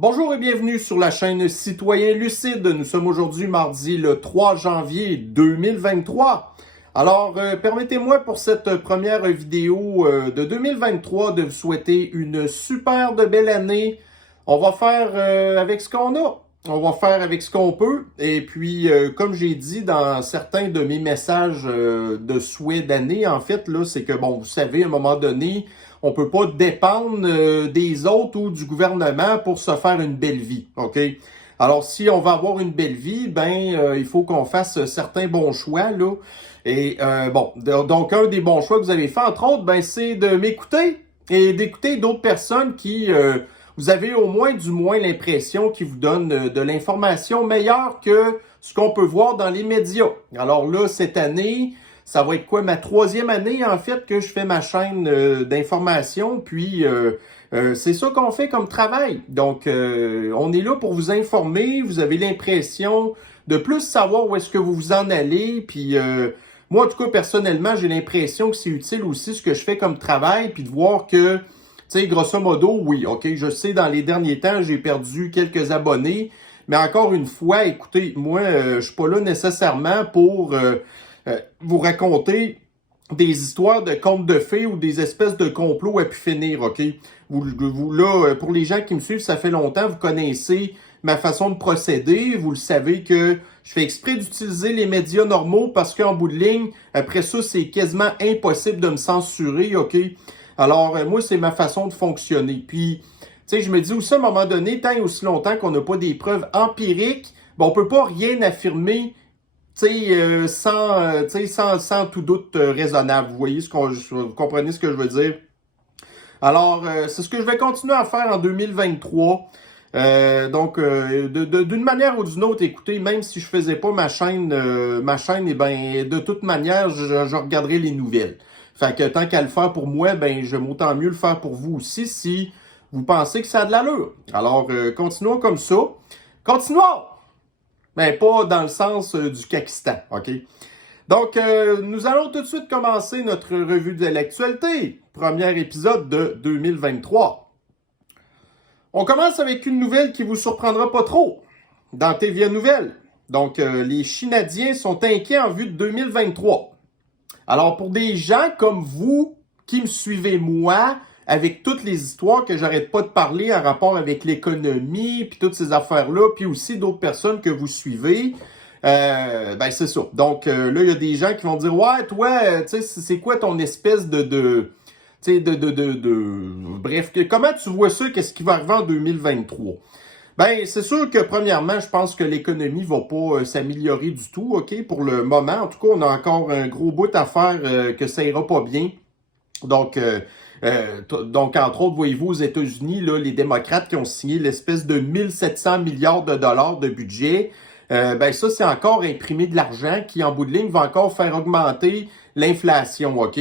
Bonjour et bienvenue sur la chaîne Citoyen Lucide. Nous sommes aujourd'hui mardi le 3 janvier 2023. Alors, permettez-moi pour cette première vidéo de 2023 de vous souhaiter une super de belle année. On va faire avec ce qu'on a. On va faire avec ce qu'on peut. Et puis, comme j'ai dit dans certains de mes messages de souhait d'année, en fait, là, c'est que, bon, vous savez, à un moment donné, on peut pas dépendre des autres ou du gouvernement pour se faire une belle vie, OK? Alors, si on va avoir une belle vie, il faut qu'on fasse certains bons choix, là. Et donc, un des bons choix que vous avez fait, entre autres, c'est de m'écouter et d'écouter d'autres personnes qui... vous avez au moins, du moins, l'impression qu'ils vous donnent de l'information meilleure que ce qu'on peut voir dans les médias. Alors là, cette année, ça va être quoi? Ma troisième année, en fait, que je fais ma chaîne d'information. Puis, c'est ça qu'on fait comme travail. Donc, on est là pour vous informer. Vous avez l'impression de plus savoir où est-ce que vous vous en allez. Puis, moi, en tout cas, personnellement, j'ai l'impression que c'est utile aussi ce que je fais comme travail. Puis de voir que... Tu sais, grosso modo, oui, OK, je sais, dans les derniers temps, j'ai perdu quelques abonnés, mais encore une fois, écoutez, moi, je suis pas là nécessairement pour vous raconter des histoires de contes de fées ou des espèces de complots à pu finir, OK? Là, pour les gens qui me suivent, ça fait longtemps, vous connaissez ma façon de procéder, vous le savez que je fais exprès d'utiliser les médias normaux parce qu'en bout de ligne, après ça, c'est quasiment impossible de me censurer, OK? Alors, moi, c'est ma façon de fonctionner. Puis, tu sais, je me dis aussi à un moment donné, tant et aussi longtemps qu'on n'a pas des preuves empiriques, on peut pas rien affirmer, sans tout doute raisonnable. Vous voyez vous comprenez ce que je veux dire? Alors, c'est ce que je vais continuer à faire en 2023. D'une manière ou d'une autre, écoutez, même si je faisais pas ma chaîne, de toute manière, je regarderai les nouvelles. Fait que tant qu'à le faire pour moi, j'aime autant mieux le faire pour vous aussi si vous pensez que ça a de l'allure. Alors, continuons comme ça. Continuons! Mais pas dans le sens du Pakistan, OK? Donc, nous allons tout de suite commencer notre revue de l'actualité. Premier épisode de 2023. On commence avec une nouvelle qui vous surprendra pas trop. Dans TVA Nouvelles. Donc, les Chinadiens sont inquiets en vue de 2023. Alors, pour des gens comme vous, qui me suivez moi, avec toutes les histoires que j'arrête pas de parler en rapport avec l'économie, puis toutes ces affaires-là, puis aussi d'autres personnes que vous suivez, c'est ça. Donc, là, il y a des gens qui vont dire, ouais, toi, tu sais, c'est quoi ton espèce bref, comment tu vois ça, qu'est-ce qui va arriver en 2023? C'est sûr que, premièrement, je pense que l'économie va pas s'améliorer du tout, OK? Pour le moment, en tout cas, on a encore un gros bout à faire que ça ira pas bien. Donc, entre autres, voyez-vous, aux États-Unis, là, les démocrates qui ont signé l'espèce de 1700 milliards de dollars de budget, ça, c'est encore imprimer de l'argent qui, en bout de ligne, va encore faire augmenter l'inflation, OK?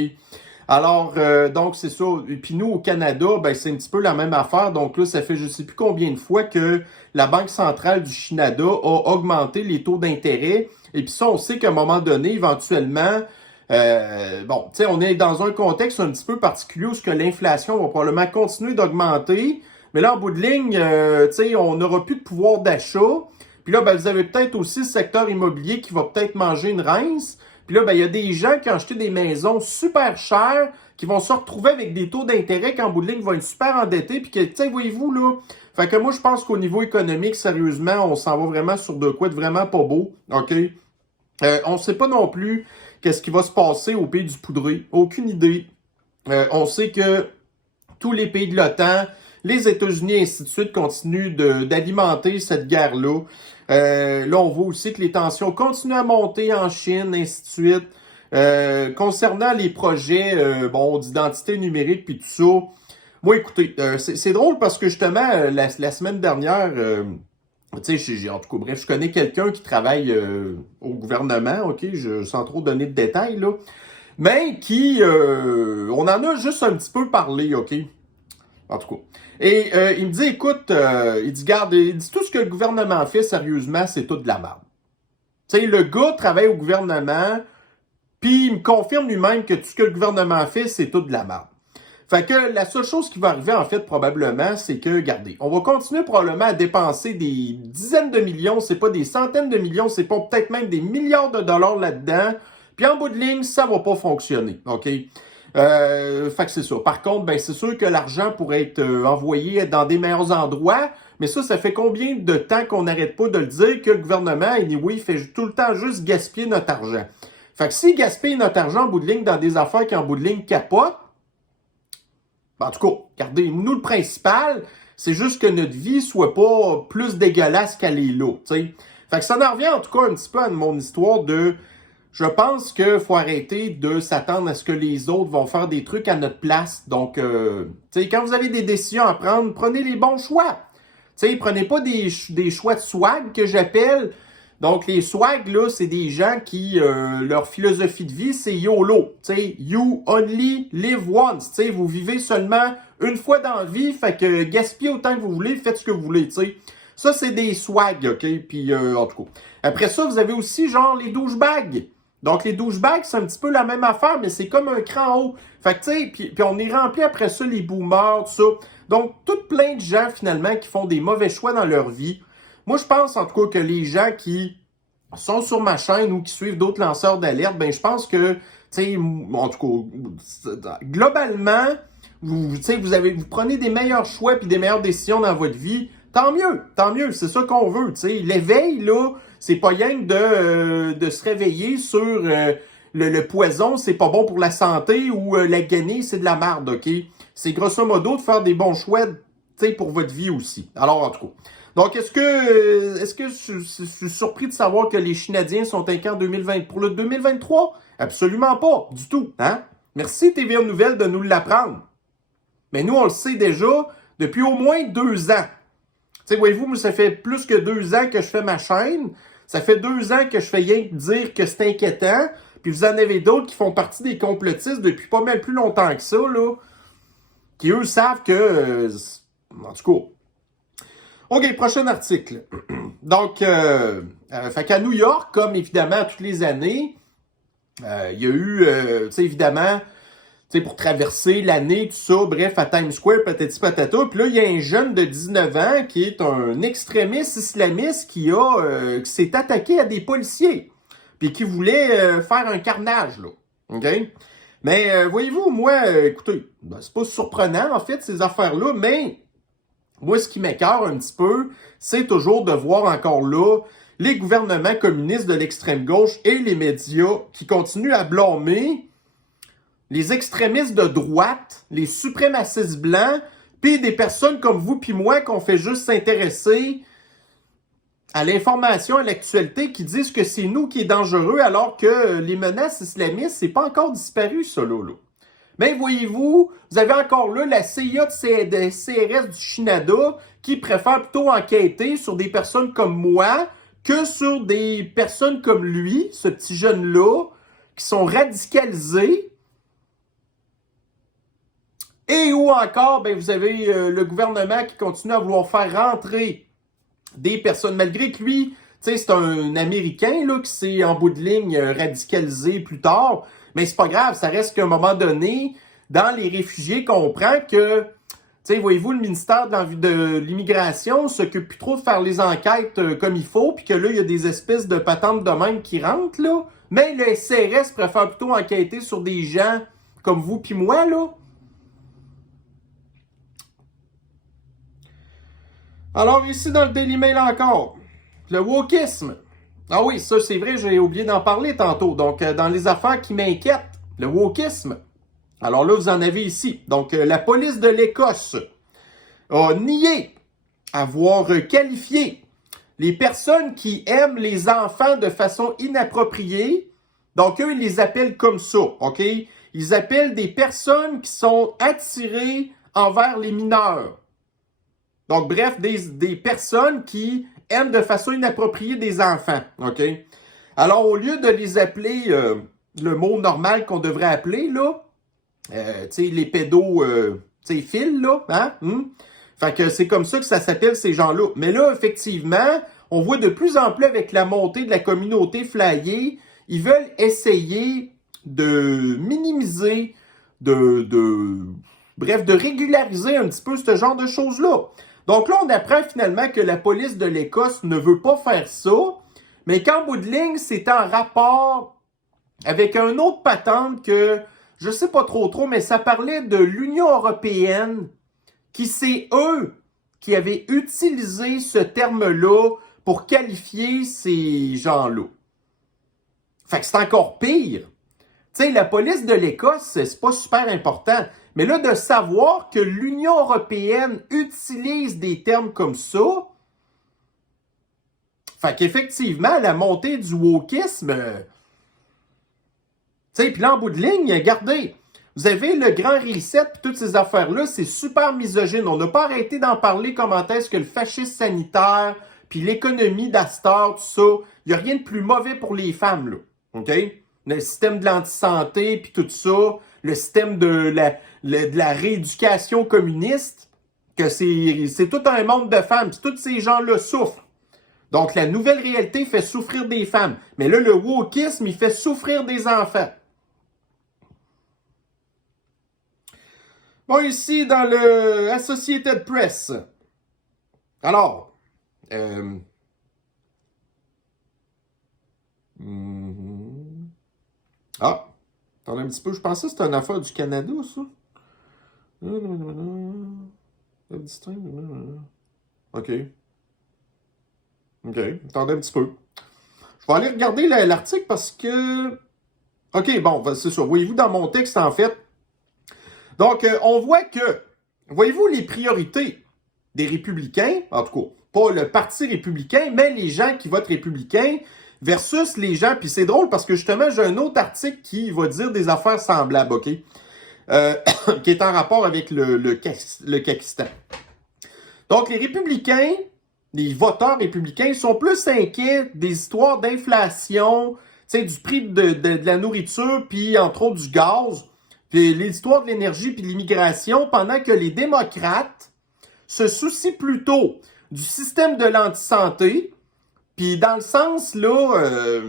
Alors, donc, c'est ça. Et puis nous, au Canada, c'est un petit peu la même affaire. Donc là, ça fait je ne sais plus combien de fois que la Banque centrale du Canada a augmenté les taux d'intérêt. Et puis ça, on sait qu'à un moment donné, éventuellement, on est dans un contexte un petit peu particulier où l'inflation va probablement continuer d'augmenter. Mais là, en bout de ligne, on n'aura plus de pouvoir d'achat. Puis là, vous avez peut-être aussi le secteur immobilier qui va peut-être manger une rince. Puis là, il y a des gens qui ont acheté des maisons super chères, qui vont se retrouver avec des taux d'intérêt qu'en bout de ligne vont être super endettés. Puis que, voyez-vous, là, fait que moi, je pense qu'au niveau économique, sérieusement, on s'en va vraiment sur de quoi de vraiment pas beau, OK? On ne sait pas non plus qu'est-ce qui va se passer au pays du Poudré. Aucune idée. On sait que tous les pays de l'OTAN, les États-Unis et ainsi de suite continuent d'alimenter cette guerre-là. Là, on voit aussi que les tensions continuent à monter en Chine, ainsi de suite. Concernant les projets d'identité numérique puis tout ça, moi, écoutez, c'est drôle parce que justement, la semaine dernière, en tout cas, bref, je connais quelqu'un qui travaille au gouvernement, OK, sans trop donner de détails, là, mais qui, on en a juste un petit peu parlé, OK? En tout cas. Et il me dit, écoute, il dit, garde, il dit, tout ce que le gouvernement fait, sérieusement, c'est tout de la merde. Tu sais, le gars travaille au gouvernement, puis il me confirme lui-même que tout ce que le gouvernement fait, c'est tout de la merde. Fait que la seule chose qui va arriver, en fait, probablement, c'est que, regardez, on va continuer probablement à dépenser des dizaines de millions, c'est pas des centaines de millions, c'est pas peut-être même des milliards de dollars là-dedans. Puis en bout de ligne, ça va pas fonctionner, OK? Fait que c'est ça. Par contre, ben c'est sûr que l'argent pourrait être envoyé dans des meilleurs endroits, mais ça fait combien de temps qu'on n'arrête pas de le dire que le gouvernement, anyway, fait tout le temps juste gaspiller notre argent. Fait que s'il gaspille notre argent en bout de ligne dans des affaires qui en bout de ligne capotent, ben, en tout cas, regardez, nous, le principal, c'est juste que notre vie soit pas plus dégueulasse qu'elle est là, tu sais. Fait que ça en revient en tout cas un petit peu à mon histoire de... Je pense qu'il faut arrêter de s'attendre à ce que les autres vont faire des trucs à notre place. Donc, tu sais, quand vous avez des décisions à prendre, prenez les bons choix. Tu sais, prenez pas des choix de swag que j'appelle. Donc, les swags, là, c'est des gens qui, leur philosophie de vie, c'est YOLO. Tu sais, you only live once. Tu sais, vous vivez seulement une fois dans la vie, fait que gaspillez autant que vous voulez, faites ce que vous voulez, tu sais. Ça, c'est des swags, OK? Puis, en tout cas. Après ça, vous avez aussi, genre, les douchebags. Donc, les douchebags, c'est un petit peu la même affaire, mais c'est comme un cran haut. Fait que, tu sais, puis on est rempli après ça, les boomers, tout ça. Donc, tout plein de gens, finalement, qui font des mauvais choix dans leur vie. Moi, je pense, en tout cas, que les gens qui sont sur ma chaîne ou qui suivent d'autres lanceurs d'alerte, ben, je pense que, tu sais, en tout cas, globalement, vous prenez des meilleurs choix puis des meilleures décisions dans votre vie. Tant mieux, c'est ça qu'on veut, tu sais. L'éveil, là, c'est pas rien de se réveiller sur le poison, c'est pas bon pour la santé ou la guenille, c'est de la merde, OK? C'est grosso modo de faire des bons choix, tu sais, pour votre vie aussi. Alors, en tout cas. Donc, est-ce que je suis surpris de savoir que les Canadiens sont inquiets en 2020 pour le 2023? Absolument pas, du tout, hein? Merci TVA Nouvelles de nous l'apprendre. Mais nous, on le sait déjà depuis au moins 2 ans. Tu sais, voyez-vous, ça fait plus que 2 ans que je fais ma chaîne. Ça fait 2 ans que je fais rien que dire que c'est inquiétant. Puis vous en avez d'autres qui font partie des complotistes depuis pas mal plus longtemps que ça, là. Qui, eux, savent que... en tout cas... OK, prochain article. Donc, fait qu'à New York, comme évidemment toutes les années, il y a eu, tu sais, évidemment... Tu sais, pour traverser l'année, tout ça, bref, à Times Square, patati patata. Puis là, il y a un jeune de 19 ans qui est un extrémiste islamiste qui s'est attaqué à des policiers. Puis qui voulait faire un carnage, là. OK? Mais voyez-vous, moi, écoutez, ben, c'est pas surprenant, en fait, ces affaires-là, mais moi, ce qui m'écoeure un petit peu, c'est toujours de voir encore là les gouvernements communistes de l'extrême gauche et les médias qui continuent à blâmer les extrémistes de droite, les suprémacistes blancs, puis des personnes comme vous puis moi qu'on fait juste s'intéresser à l'information, à l'actualité, qui disent que c'est nous qui est dangereux, alors que les menaces islamistes, c'est pas encore disparu, ça, là. Mais voyez-vous, vous avez encore là la CIA de CRS du Canada qui préfère plutôt enquêter sur des personnes comme moi que sur des personnes comme lui, ce petit jeune-là, qui sont radicalisés. Et ou encore, ben, vous avez le gouvernement qui continue à vouloir faire rentrer des personnes, malgré que lui, tu sais, c'est un Américain là, qui s'est en bout de ligne radicalisé plus tard, mais c'est pas grave, ça reste qu'à un moment donné, dans les réfugiés, qu'on comprend que, tu sais, voyez-vous, le ministère de l'Immigration s'occupe plus trop de faire les enquêtes comme il faut, puis que là, il y a des espèces de patentes de même qui rentrent, là, mais le CRS préfère plutôt enquêter sur des gens comme vous puis moi, là. Alors, ici, dans le Daily Mail encore, le wokisme. Ah oui, ça, c'est vrai, j'ai oublié d'en parler tantôt. Donc, dans les affaires qui m'inquiètent, le wokisme. Alors là, vous en avez ici. Donc, la police de l'Écosse a nié avoir qualifié les personnes qui aiment les enfants de façon inappropriée. Donc, eux, ils les appellent comme ça, OK? Ils appellent des personnes qui sont attirées envers les mineurs. Donc, bref, des personnes qui aiment de façon inappropriée des enfants, OK? Alors, au lieu de les appeler le mot normal qu'on devrait appeler, là, tu sais, les pédos, tu sais, fils, là, hein? Fait que c'est comme ça que ça s'appelle, ces gens-là. Mais là, effectivement, on voit de plus en plus avec la montée de la communauté flyée, ils veulent essayer de minimiser, Bref, de régulariser un petit peu ce genre de choses-là. Donc là, on apprend finalement que la police de l'Écosse ne veut pas faire ça, mais qu'en bout de ligne, c'est en rapport avec un autre patente que je sais pas trop, mais ça parlait de l'Union européenne, qui c'est eux qui avaient utilisé ce terme-là pour qualifier ces gens-là. Fait que c'est encore pire. Tu sais, la police de l'Écosse, c'est pas super important. Mais là, de savoir que l'Union européenne utilise des termes comme ça, fait qu'effectivement, la montée du wokisme, tu sais, puis là, en bout de ligne, regardez, vous avez le grand reset puis toutes ces affaires-là, c'est super misogyne. On n'a pas arrêté d'en parler, comment est-ce que le fascisme sanitaire, puis l'économie d'Astor, tout ça, il n'y a rien de plus mauvais pour les femmes, là. OK? Le système de l'antisanté, puis tout ça, le système de la rééducation communiste, que c'est tout un monde de femmes, puis tous ces gens-là souffrent. Donc, la nouvelle réalité fait souffrir des femmes. Mais là, le wokisme, il fait souffrir des enfants. Bon, ici, dans le Associated Press. Alors, ah, attendez un petit peu, je pensais que c'était une affaire du Canada, ça. OK. OK, attendez un petit peu. Je vais aller regarder l'article parce que... OK, bon, c'est ça. Voyez-vous dans mon texte, en fait. Donc, on voit que... Voyez-vous les priorités des républicains, en tout cas, pas le parti républicain, mais les gens qui votent républicain versus les gens... Puis c'est drôle parce que justement, j'ai un autre article qui va dire des affaires semblables, OK? Qui est en rapport avec le Kakistan. Donc, les républicains... Les voteurs républicains sont plus inquiets des histoires d'inflation, du prix de la nourriture, puis entre autres du gaz, puis les histoires de l'énergie puis de l'immigration, pendant que les démocrates se soucient plutôt du système de l'antisanté, puis dans le sens, là,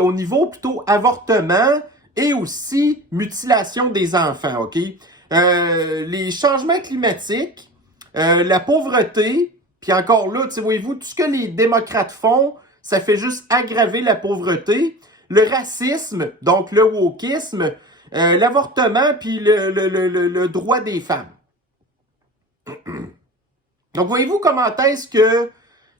au niveau plutôt avortement et aussi mutilation des enfants, OK? Les changements climatiques, la pauvreté. Puis encore là, voyez-vous, tout ce que les démocrates font, ça fait juste aggraver la pauvreté. Le racisme, donc le wokisme, l'avortement, puis le droit des femmes. Donc voyez-vous comment est-ce que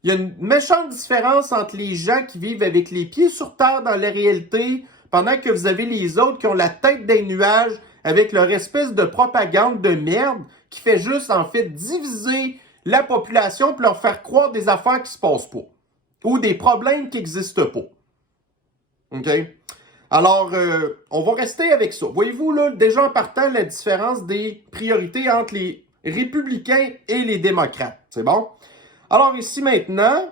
il y a une méchante différence entre les gens qui vivent avec les pieds sur terre dans la réalité, pendant que vous avez les autres qui ont la tête des nuages avec leur espèce de propagande de merde qui fait juste, en fait, diviser la population pour leur faire croire des affaires qui se passent pas. Ou des problèmes qui n'existent pas. OK? Alors, on va rester avec ça. Voyez-vous, là, déjà en partant, la différence des priorités entre les républicains et les démocrates. C'est bon? Alors, ici, maintenant,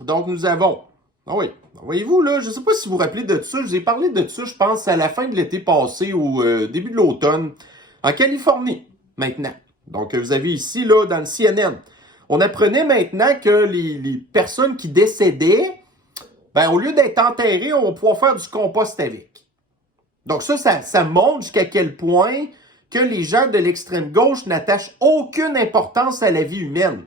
donc, nous avons... Ah oui, voyez-vous, là, je ne sais pas si vous vous rappelez de ça. Je vous ai parlé de ça, je pense, à la fin de l'été passé ou début de l'automne, en Californie, maintenant. Donc, vous avez ici, là, dans le CNN, on apprenait maintenant que les personnes qui décédaient, ben, au lieu d'être enterrées, on va pouvoir faire du compost avec. Donc, ça montre jusqu'à quel point que les gens de l'extrême gauche n'attachent aucune importance à la vie humaine.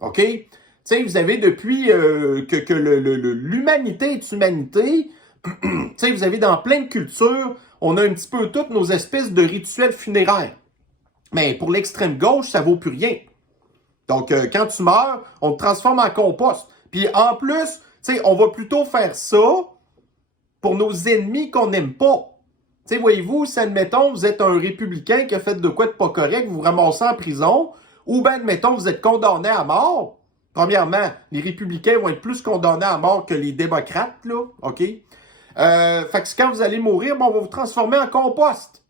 OK? Tu sais, vous avez depuis que l'humanité est humanité, tu sais, vous avez dans plein de cultures, on a un petit peu toutes nos espèces de rituels funéraires. Mais pour l'extrême gauche, ça vaut plus rien. Donc, quand tu meurs, on te transforme en compost. Puis en plus, tu sais, on va plutôt faire ça pour nos ennemis qu'on n'aime pas. Tu sais, voyez-vous, si, admettons, vous êtes un républicain qui a fait de quoi de pas correct, vous vous ramassez en prison, ou bien, admettons, vous êtes condamné à mort. Premièrement, les républicains vont être plus condamnés à mort que les démocrates, là, OK? Fait que quand vous allez mourir, bon, on va vous transformer en compost.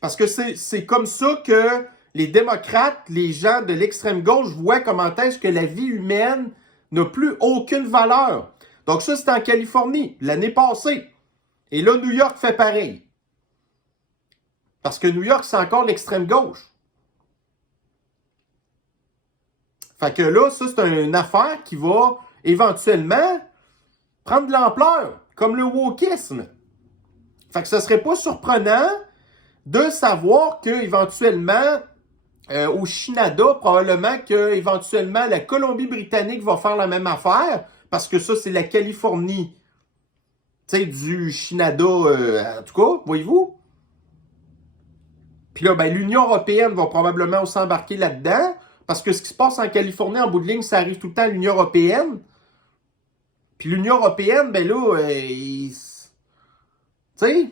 Parce que c'est comme ça que les démocrates, les gens de l'extrême gauche voient comment est-ce que la vie humaine n'a plus aucune valeur. Donc ça, c'est en Californie, l'année passée. Et là, New York fait pareil. Parce que New York, c'est encore l'extrême gauche. Fait que là, ça, c'est une affaire qui va éventuellement prendre de l'ampleur, comme le wokisme. Fait que ce serait pas surprenant de savoir qu'éventuellement, au Canada, probablement qu'éventuellement la Colombie-Britannique va faire la même affaire, parce que ça, c'est la Californie, tu sais, du Canada, en tout cas, voyez-vous? Puis là, ben, l'Union européenne va probablement aussi embarquer là-dedans, parce que ce qui se passe en Californie, en bout de ligne, ça arrive tout le temps à l'Union européenne. Puis l'Union européenne, ben là, tu sais,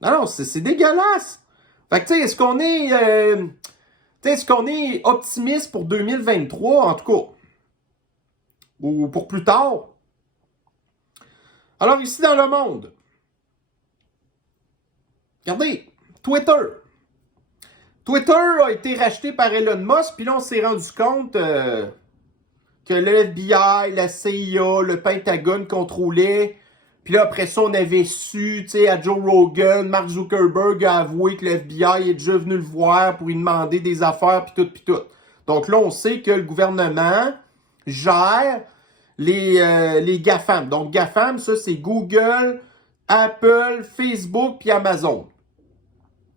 non, c'est dégueulasse. Fait que, tu sais, est-ce qu'on est optimiste pour 2023, en tout cas? Ou pour plus tard? Alors, ici dans le monde, regardez, Twitter. Twitter a été racheté par Elon Musk, puis là, on s'est rendu compte que le FBI, la CIA, le Pentagone contrôlaient. Puis là, après ça, on avait su, tu sais, à Joe Rogan, Mark Zuckerberg a avoué que le FBI est déjà venu le voir pour lui demander des affaires, puis tout, puis tout. Donc là, on sait que le gouvernement gère les GAFAM. Donc, GAFAM, ça, c'est Google, Apple, Facebook, puis Amazon.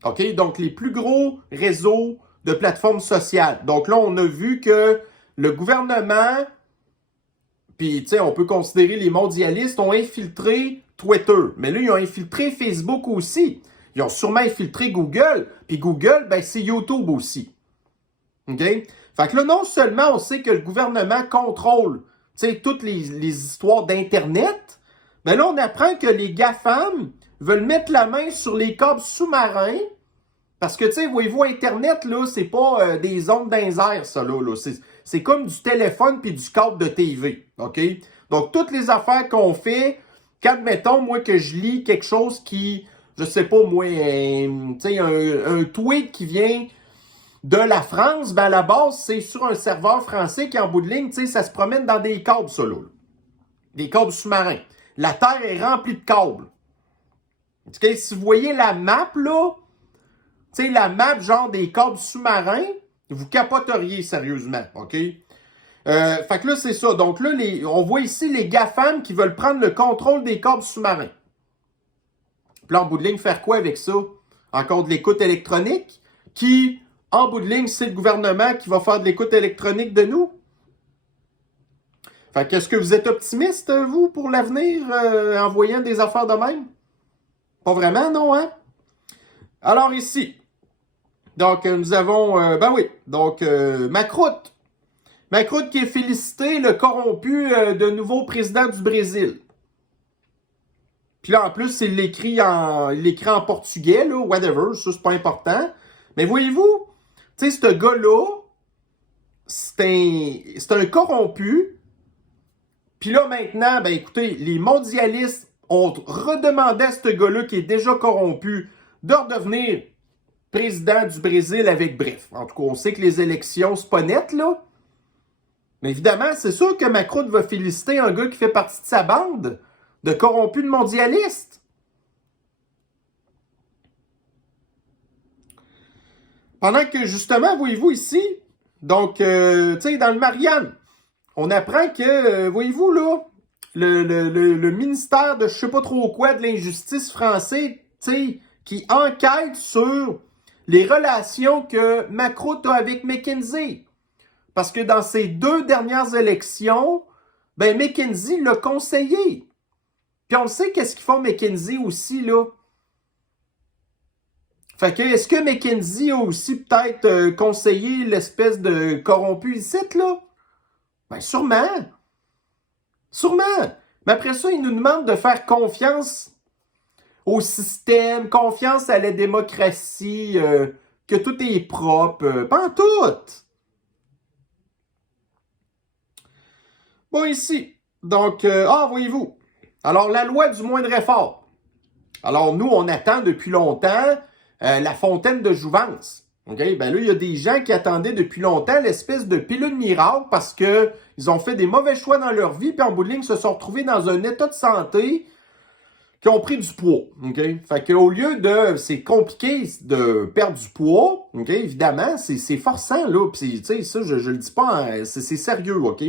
OK? Donc, les plus gros réseaux de plateformes sociales. Donc là, on a vu que le gouvernement, puis, tu sais, on peut considérer les mondialistes, ont infiltré Twitter. Mais là, ils ont infiltré Facebook aussi. Ils ont sûrement infiltré Google. Puis Google, ben, c'est YouTube aussi. OK? Fait que là, non seulement on sait que le gouvernement contrôle, tu sais, toutes les histoires d'Internet, mais là, on apprend que les GAFAM veulent mettre la main sur les câbles sous-marins. Parce que, tu sais, voyez-vous, Internet, là, c'est pas des ondes dans les airs, ça, là. C'est comme du téléphone puis du câble de TV, OK? Donc, toutes les affaires qu'on fait, qu'admettons, moi, que je lis quelque chose qui, je sais pas, moi, tu sais, un tweet qui vient de la France, ben à la base, c'est sur un serveur français qui, en bout de ligne, tu sais, ça se promène dans des câbles, ça, là. Des câbles sous-marins. La Terre est remplie de câbles. OK? Si vous voyez la map, là, tu sais, la map, genre des câbles sous-marins, vous capoteriez sérieusement, OK? Fait que là, c'est ça. Donc là, on voit ici les GAFAM qui veulent prendre le contrôle des câbles sous-marins. Puis là, en bout de ligne, faire quoi avec ça? Encore de l'écoute électronique? Qui, en bout de ligne, c'est le gouvernement qui va faire de l'écoute électronique de nous? Fait que, est-ce que vous êtes optimiste, vous, pour l'avenir, en voyant des affaires de même? Pas vraiment, non, hein? Alors ici, donc nous avons, ben oui, donc Macroute. Macroute qui est félicité, le corrompu de nouveau président du Brésil. Puis là, en plus, il l'écrit en portugais, là, whatever, ça, c'est pas important. Mais voyez-vous, tu sais, ce gars-là, c'est un corrompu. Puis là, maintenant, ben écoutez, les mondialistes ont redemandé à ce gars-là qui est déjà corrompu de redevenir président du Brésil avec bref. En tout cas, on sait que les élections, c'est pas net, là. Mais évidemment, c'est sûr que Macron va féliciter un gars qui fait partie de sa bande de corrompus de mondialistes. Pendant que, justement, voyez-vous ici, donc, tu sais, dans le Marianne, on apprend que, voyez-vous, là, le ministère de je sais pas trop quoi de l'injustice français, tu sais, qui enquête sur les relations que Macron a avec McKinsey. Parce que dans ces 2 dernières élections, ben McKinsey l'a conseillé. Puis on sait qu'est-ce qu'ils font McKinsey aussi, là. Fait que, est-ce que McKinsey a aussi peut-être conseillé l'espèce de corrompu ici, là? Ben sûrement. Sûrement. Mais après ça, ils nous demandent de faire confiance au système, confiance à la démocratie, que tout est propre. Pas en tout. Bon, ici. Donc, voyez-vous. Alors, la loi du moindre effort. Alors, nous, on attend depuis longtemps la fontaine de jouvence. OK? Ben là, il y a des gens qui attendaient depuis longtemps l'espèce de pilule miracle parce que ils ont fait des mauvais choix dans leur vie, puis en bout de ligne, se sont retrouvés dans un état de santé qui ont pris du poids. OK? Fait qu'au lieu de... C'est compliqué de perdre du poids, OK? Évidemment, c'est forçant, là. Puis, tu sais, ça, je le dis pas, c'est sérieux, OK?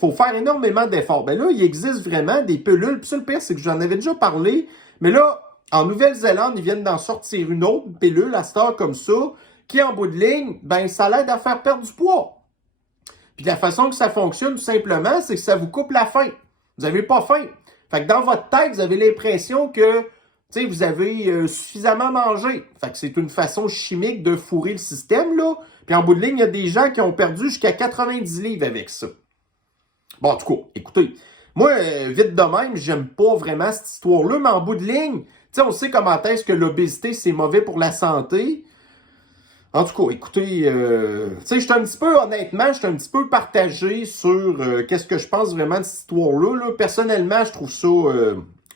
Faut faire énormément d'efforts. Ben là, il existe vraiment des pilules. Puis ça, le pire, c'est que j'en avais déjà parlé. Mais là, En Nouvelle-Zélande, ils viennent d'en sortir une autre pilule à cette heure comme ça, qui en bout de ligne, ben ça l'aide à faire perdre du poids. Puis la façon que ça fonctionne, tout simplement, c'est que ça vous coupe la faim. Vous n'avez pas faim. Fait que dans votre tête, vous avez l'impression que vous avez suffisamment mangé. Fait que c'est une façon chimique de fourrer le système, là. Puis en bout de ligne, il y a des gens qui ont perdu jusqu'à 90 livres avec ça. Bon, en tout cas, écoutez, moi, vite de même, j'aime pas vraiment cette histoire-là, mais en bout de ligne, on sait comment est-ce que l'obésité, c'est mauvais pour la santé. En tout cas, écoutez, je suis un petit peu, honnêtement, je suis un petit peu partagé sur qu'est-ce que je pense vraiment de cette histoire-là. Là. Personnellement, je trouve ça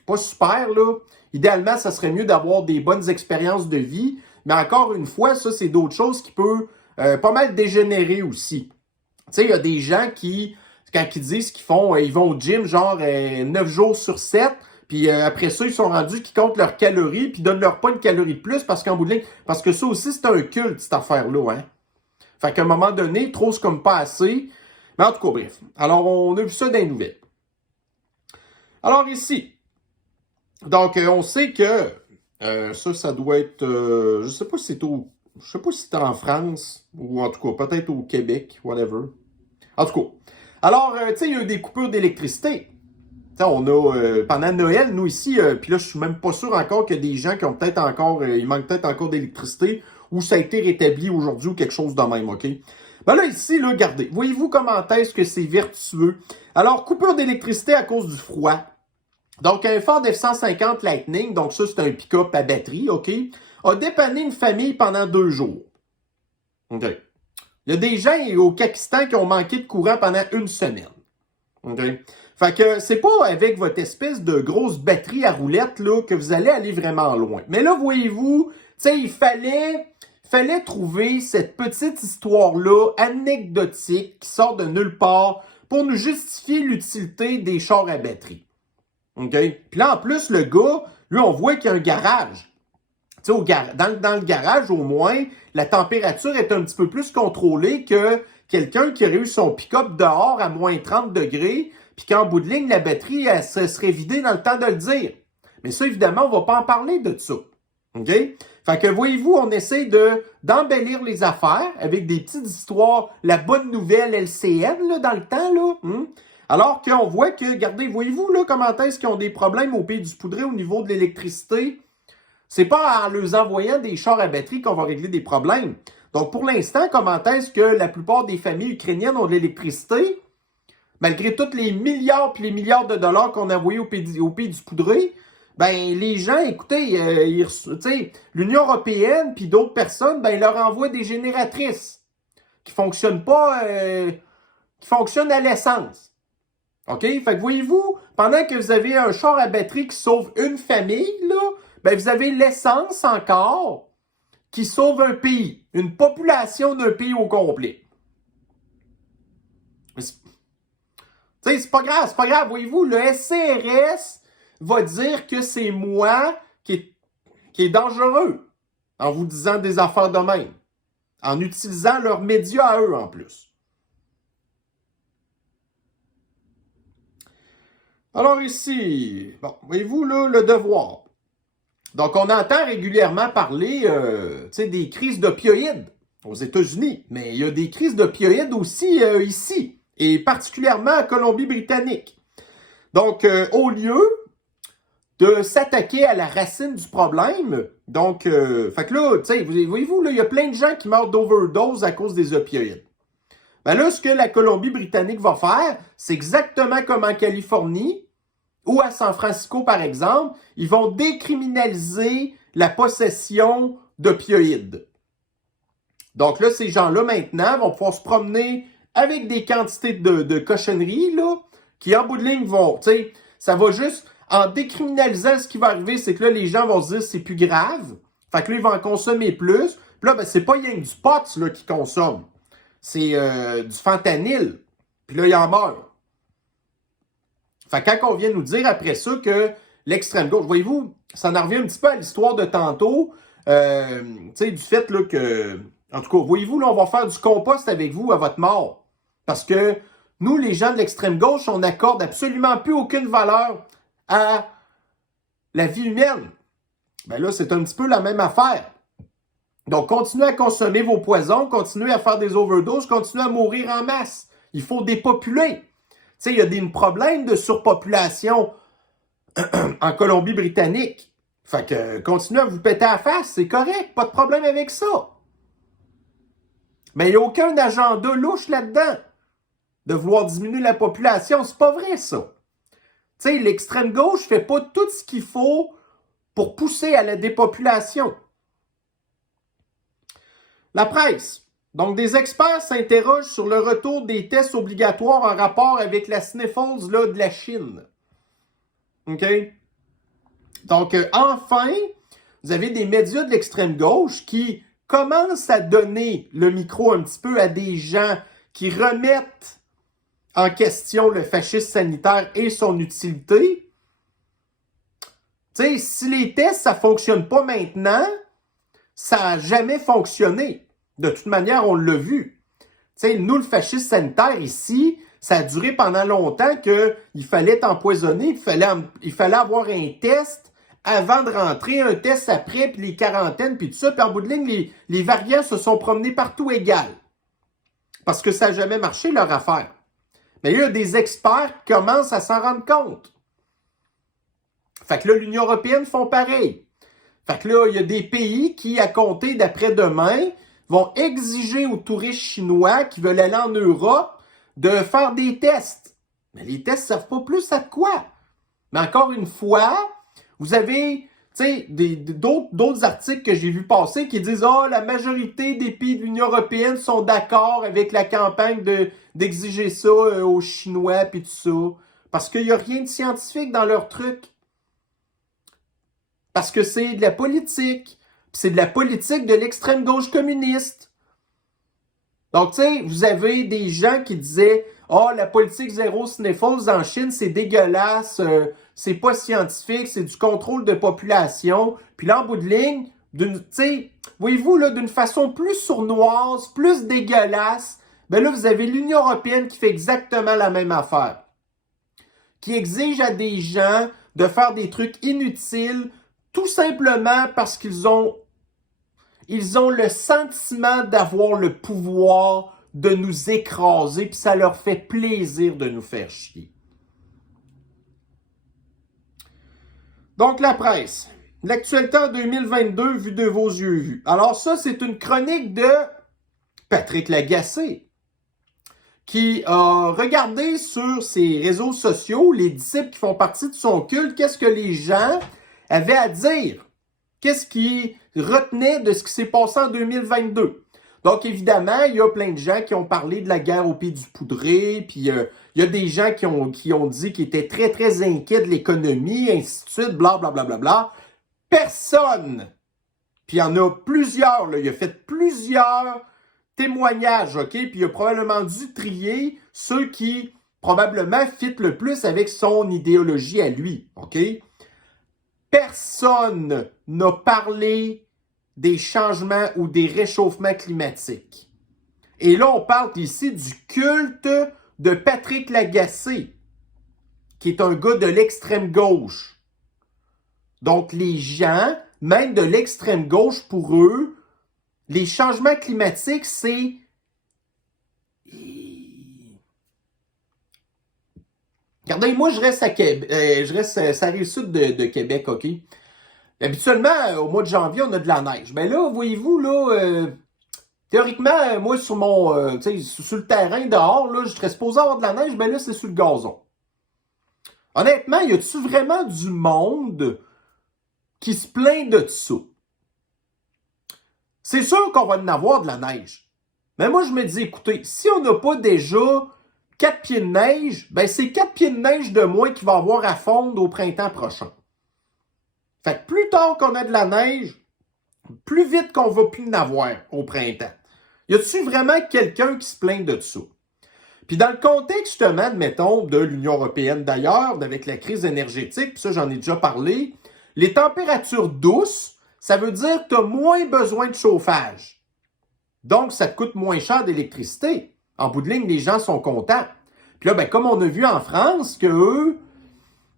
pas super, là. Idéalement, ça serait mieux d'avoir des bonnes expériences de vie. Mais encore une fois, ça, c'est d'autres choses qui peuvent pas mal dégénérer aussi. Tu sais, il y a des gens qui, quand ils disent qu'ils font, ils vont au gym genre 9 jours sur 7, puis après ça, ils sont rendus qu'ils comptent leurs calories, puis ils donnent leur pas une calorie de plus parce qu'en bout de ligne, parce que ça aussi, c'est un culte, cette affaire-là, hein. Fait qu'à un moment donné, trop, c'est comme pas assez. Mais en tout cas, bref. Alors, on a vu ça dans les nouvelles. Alors ici, donc, on sait que ça doit être, je sais pas si c'est en France, ou en tout cas, peut-être au Québec, whatever. En tout cas. Alors, tu sais, il y a eu des coupures d'électricité. T'sais, on a, pendant Noël, nous ici, puis là, je suis même pas sûr encore qu'il y a des gens qui ont peut-être encore, il manque peut-être encore d'électricité, ou ça a été rétabli aujourd'hui, ou quelque chose de même, OK? Ben là, ici, là, regardez, voyez-vous comment est-ce que c'est vertueux? Alors, coupure d'électricité à cause du froid. Donc, un Ford F-150 Lightning, donc ça, c'est un pick-up à batterie, OK? A dépanné une famille pendant 2 jours. OK? Il y a des gens au Pakistan qui ont manqué de courant pendant 1 semaine. OK? Fait que c'est pas avec votre espèce de grosse batterie à roulette là, que vous allez aller vraiment loin. Mais là, voyez-vous, tu sais, il fallait trouver cette petite histoire-là anecdotique qui sort de nulle part pour nous justifier l'utilité des chars à batterie. OK? Puis là, en plus, le gars, lui, on voit qu'il y a un garage. Tu sais, dans le garage, au moins, la température est un petit peu plus contrôlée que quelqu'un qui aurait eu son pick-up dehors à moins 30 degrés, puis qu'en bout de ligne, la batterie, elle se serait vidée dans le temps de le dire. Mais ça, évidemment, on va pas en parler de ça. OK? Fait que, voyez-vous, on essaie d'embellir les affaires avec des petites histoires, la bonne nouvelle LCN, là, dans le temps, là. Alors qu'on voit que, regardez, voyez-vous, là, comment est-ce qu'ils ont des problèmes au Pays du Poudré au niveau de l'électricité? C'est pas en leur envoyant des chars à batterie qu'on va régler des problèmes. Donc, pour l'instant, comment est-ce que la plupart des familles ukrainiennes ont de l'électricité? Malgré tous les milliards et les milliards de dollars qu'on a envoyés au pays du Poudré, ben les gens, écoutez, l'Union européenne puis d'autres personnes, ben ils leur envoient des génératrices qui fonctionnent pas, qui fonctionnent à l'essence. OK? Fait que voyez-vous, pendant que vous avez un char à batterie qui sauve une famille, là, ben vous avez l'essence encore qui sauve un pays, une population d'un pays au complet. C'est pas grave, voyez-vous, le SCRS va dire que c'est moi qui est dangereux en vous disant des affaires de même, en utilisant leurs médias à eux en plus. Alors ici, bon, voyez-vous, là, le devoir. Donc, on entend régulièrement parler des crises d'opioïdes aux États-Unis, mais il y a des crises d'opioïdes aussi ici, et particulièrement en Colombie-Britannique. Donc, au lieu de s'attaquer à la racine du problème, donc, fait que là, tu sais, voyez-vous, là, il y a plein de gens qui meurent d'overdose à cause des opioïdes. Ben là, ce que la Colombie-Britannique va faire, c'est exactement comme en Californie, ou à San Francisco, par exemple, ils vont décriminaliser la possession d'opioïdes. Donc là, ces gens-là, maintenant, vont pouvoir se promener avec des quantités de cochonneries, là, qui, en bout de ligne, vont, tu sais, ça va juste, en décriminalisant, ce qui va arriver, c'est que là, les gens vont se dire, c'est plus grave. Fait que là, ils vont en consommer plus. Puis là, ben, c'est pas rien que du pot, là, qu'ils consomment. C'est du fentanyl. Puis là, ils en meurent. Fait que quand on vient nous dire après ça que l'extrême gauche, voyez-vous, ça en revient un petit peu à l'histoire de tantôt, tu sais, du fait là, que, en tout cas, voyez-vous, là, on va faire du compost avec vous à votre mort. Parce que nous, les gens de l'extrême gauche, on n'accorde absolument plus aucune valeur à la vie humaine. Ben là, c'est un petit peu la même affaire. Donc, continuez à consommer vos poisons, continuez à faire des overdoses, continuez à mourir en masse. Il faut dépopuler. Tu sais, il y a des problèmes de surpopulation en Colombie-Britannique. Fait que continuez à vous péter à la face, c'est correct, pas de problème avec ça. Mais il n'y a aucun agenda louche là-dedans de vouloir diminuer la population. C'est pas vrai, ça. Tu sais, l'extrême gauche fait pas tout ce qu'il faut pour pousser à la dépopulation. La presse. Donc, des experts s'interrogent sur le retour des tests obligatoires en rapport avec la sniffles là, de la Chine. OK? Donc, enfin, vous avez des médias de l'extrême gauche qui commencent à donner le micro un petit peu à des gens qui remettent en question le fascisme sanitaire et son utilité. Tu sais, si les tests, ça ne fonctionne pas maintenant, ça n'a jamais fonctionné. De toute manière, on l'a vu. Tu sais, nous, le fascisme sanitaire ici, ça a duré pendant longtemps qu'il fallait t'empoisonner, il fallait avoir un test avant de rentrer, un test après, puis les quarantaines, puis tout ça. Puis en bout de ligne, les variants se sont promenés partout égal. Parce que ça n'a jamais marché, leur affaire. Mais il y a des experts qui commencent à s'en rendre compte. Fait que là, l'Union européenne font pareil. Fait que là, il y a des pays qui, à compter d'après-demain, vont exiger aux touristes chinois qui veulent aller en Europe de faire des tests. Mais les tests ne servent pas plus à quoi? Mais encore une fois, vous avez d'autres articles que j'ai vu passer qui disent « Ah, la majorité des pays de l'Union européenne sont d'accord avec la campagne d'exiger ça aux Chinois puis tout ça. » Parce qu'il n'y a rien de scientifique dans leur truc. Parce que c'est de la politique. C'est de la politique de l'extrême gauche communiste. Donc, tu sais, vous avez des gens qui disaient « Ah, la politique zéro sniffles en Chine, c'est dégueulasse, c'est pas scientifique, c'est du contrôle de population. » Puis là, en bout de ligne, voyez-vous, là, d'une façon plus sournoise, plus dégueulasse, ben là, vous avez l'Union européenne qui fait exactement la même affaire. Qui exige à des gens de faire des trucs inutiles, tout simplement parce qu'ils ont le sentiment d'avoir le pouvoir de nous écraser, puis ça leur fait plaisir de nous faire chier. Donc, la presse. L'actualité en 2022, vue de vos yeux vus. Alors ça, c'est une chronique de Patrick Lagacé, qui a regardé sur ses réseaux sociaux, les disciples qui font partie de son culte, qu'est-ce que les gens avaient à dire. Qu'est-ce qui retenait de ce qui s'est passé en 2022? Donc, évidemment, il y a plein de gens qui ont parlé de la guerre au pays du poudré, puis il y a des gens qui ont dit qu'ils étaient très, très inquiets de l'économie, ainsi de suite, blablabla. Bla, bla, bla. Personne, puis il y en a plusieurs, là, il a fait plusieurs témoignages, OK? Puis il a probablement dû trier ceux qui, probablement, fit le plus avec son idéologie à lui, OK? Personne n'a parlé des changements ou des réchauffements climatiques. Et là, on parle ici du culte de Patrick Lagacé, qui est un gars de l'extrême gauche. Donc, les gens, même de l'extrême gauche, pour eux, les changements climatiques, c'est... Regardez, moi, je reste à Québec, je reste à la rive-sud de Québec, OK? Habituellement, au mois de janvier, on a de la neige. Mais là, voyez-vous, là, théoriquement, moi, sur le terrain dehors, là, je serais supposé avoir de la neige, mais là, c'est sur le gazon. Honnêtement, y a-tu vraiment du monde qui se plaint de ça? C'est sûr qu'on va en avoir de la neige. Mais moi, je me dis, écoutez, si on n'a pas déjà 4 pieds de neige, ben c'est 4 pieds de neige de moins qu'il va avoir à fondre au printemps prochain. Fait que plus tard qu'on a de la neige, plus vite qu'on va plus en avoir au printemps. Y a-t-il vraiment quelqu'un qui se plaint de ça? Puis dans le contexte, justement, admettons, de l'Union européenne d'ailleurs, avec la crise énergétique, puis ça, j'en ai déjà parlé, les températures douces, ça veut dire que tu as moins besoin de chauffage. Donc, ça te coûte moins cher d'électricité. En bout de ligne, les gens sont contents. Puis là, ben, comme on a vu en France, que eux,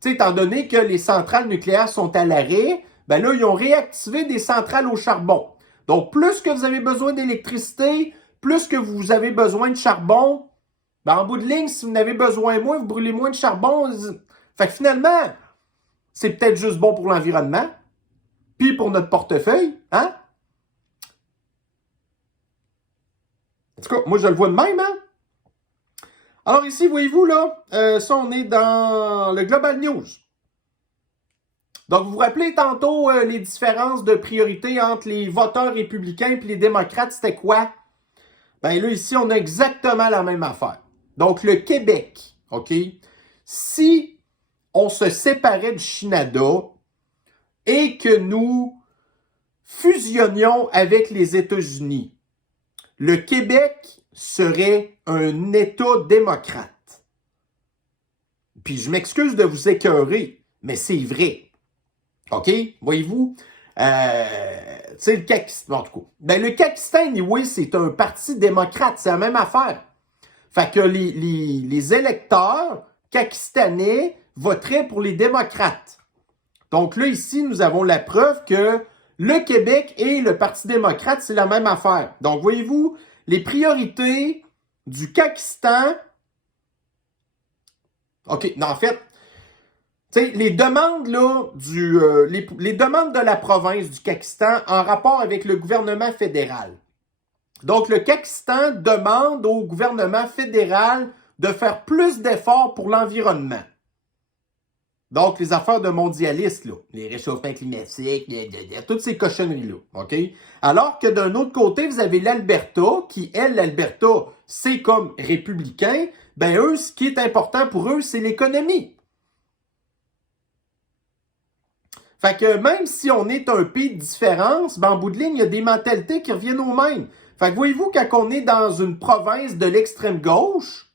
étant donné que les centrales nucléaires sont à l'arrêt, ben là, ils ont réactivé des centrales au charbon. Donc, plus que vous avez besoin d'électricité, plus que vous avez besoin de charbon, ben en bout de ligne, si vous en avez besoin moins, vous brûlez moins de charbon. Fait que finalement, c'est peut-être juste bon pour l'environnement, puis pour notre portefeuille, hein? En tout cas, moi, je le vois de même, hein? Alors ici, voyez-vous, là, ça, on est dans le Global News. Donc, vous vous rappelez tantôt les différences de priorité entre les voteurs républicains et les démocrates, c'était quoi? Ben là, ici, on a exactement la même affaire. Donc, le Québec, OK? Si on se séparait du Canada et que nous fusionnions avec les États-Unis, le Québec serait un État démocrate. Puis je m'excuse de vous écœurer, mais c'est vrai. OK? Voyez-vous? Tu sais, le Kakistan, en tout cas. Ben, le Kakistan, oui, c'est un parti démocrate. C'est la même affaire. Fait que les électeurs kakistanais voteraient pour les démocrates. Donc là, ici, nous avons la preuve que le Québec et le Parti démocrate, c'est la même affaire. Donc, voyez-vous, les priorités du Kakistan... OK, non, en fait, tu sais, les demandes là, les demandes de la province du Kakistan en rapport avec le gouvernement fédéral. Donc, le Kakistan demande au gouvernement fédéral de faire plus d'efforts pour l'environnement. Donc, les affaires de mondialistes, là, les réchauffements climatiques, toutes ces cochonneries-là, OK? Alors que d'un autre côté, vous avez l'Alberta, qui, elle, l'Alberta, c'est comme républicain, ben eux, ce qui est important pour eux, c'est l'économie. Fait que même si on est un pays de différence, ben en bout de ligne, il y a des mentalités qui reviennent aux mêmes. Fait que voyez-vous, quand on est dans une province de l'extrême gauche,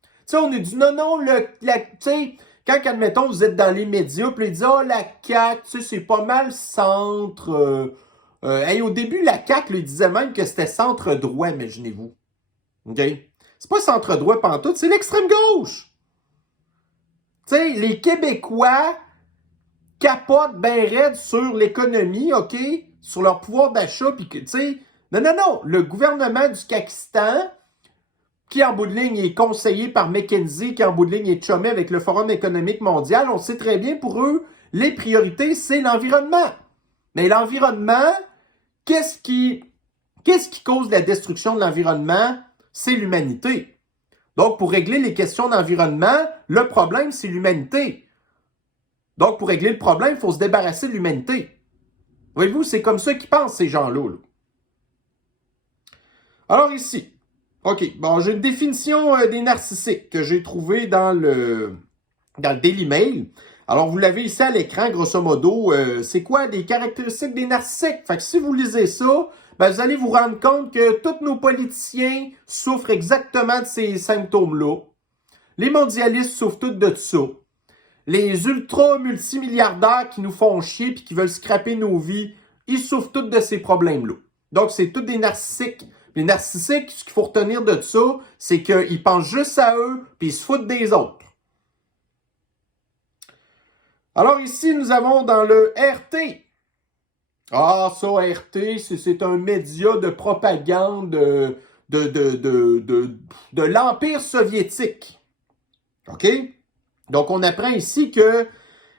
tu sais, on est dit non, tu sais, quand, admettons, vous êtes dans les médias, puis ils disent, ah, la CAQ, tu sais, c'est pas mal centre. Hey, au début, la CAQ, là, ils disaient même que c'était centre-droit, imaginez-vous. OK? C'est pas centre-droit pantoute, c'est l'extrême gauche. Tu sais, les Québécois capotent bien raide sur l'économie, OK? Sur leur pouvoir d'achat, puis que, tu sais, non. Le gouvernement du Kakistan, qui en bout de ligne est conseillé par McKinsey, qui en bout de ligne est chumé avec le Forum économique mondial, on sait très bien, pour eux, les priorités, c'est l'environnement. Mais l'environnement, qu'est-ce qui cause la destruction de l'environnement? C'est l'humanité. Donc, pour régler les questions d'environnement, le problème, c'est l'humanité. Donc, pour régler le problème, il faut se débarrasser de l'humanité. Voyez-vous, c'est comme ça qu'ils pensent, ces gens-là. Alors ici, OK, bon, j'ai une définition des narcissiques que j'ai trouvée dans le Daily Mail. Alors, vous l'avez ici à l'écran, grosso modo. C'est quoi des caractéristiques des narcissiques? Fait que si vous lisez ça, ben, vous allez vous rendre compte que tous nos politiciens souffrent exactement de ces symptômes-là. Les mondialistes souffrent tous de ça. Les ultra-multimilliardaires qui nous font chier et qui veulent scraper nos vies, ils souffrent tous de ces problèmes-là. Donc, c'est tous des narcissiques. Les narcissiques, ce qu'il faut retenir de ça, c'est qu'ils pensent juste à eux puis ils se foutent des autres. Alors ici, nous avons dans le RT. Ah, ça, RT, c'est un média de propagande de l'Empire soviétique. OK? Donc, on apprend ici que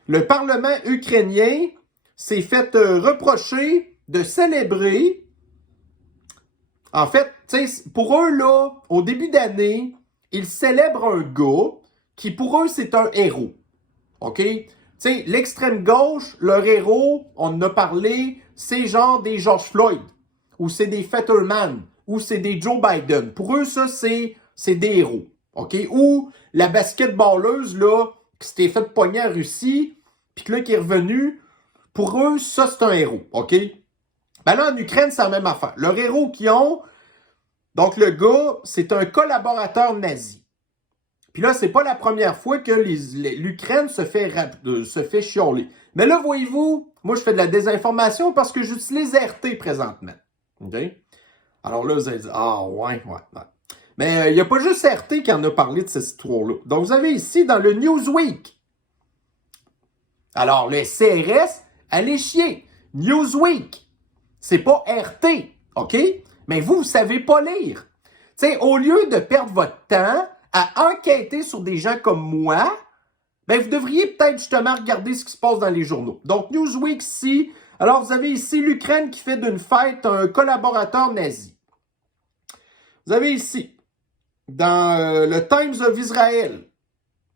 le Parlement ukrainien s'est fait reprocher de célébrer. En fait, pour eux, là, au début d'année, ils célèbrent un gars qui, pour eux, c'est un héros. OK? Tu sais, l'extrême gauche, leur héros, on en a parlé, c'est genre des George Floyd, ou c'est des Fetterman, ou c'est des Joe Biden. Pour eux, ça, c'est des héros. OK? Ou la basketballeuse, là, qui s'était fait pogner en Russie, puis que là, qui est revenue, pour eux, ça, c'est un héros. OK? Ben là, en Ukraine, c'est la même affaire. Leur héros qu'ils ont, donc le gars, c'est un collaborateur nazi. Puis là, c'est pas la première fois que l'Ukraine se fait chialer. Mais là, voyez-vous, moi, je fais de la désinformation parce que j'utilise RT présentement. OK? Alors là, vous allez dire, ah, ouais. Mais il n'y a pas juste RT qui en a parlé de cette histoire-là. Donc, vous avez ici dans le Newsweek. Alors, le CRS, Allez chier. Newsweek. C'est pas RT, OK? Mais vous savez pas lire. Tu sais, au lieu de perdre votre temps à enquêter sur des gens comme moi, ben vous devriez peut-être justement regarder ce qui se passe dans les journaux. Donc, Newsweek ici. Alors, vous avez ici l'Ukraine qui fait d'une fête un collaborateur nazi. Vous avez ici, dans le Times of Israel.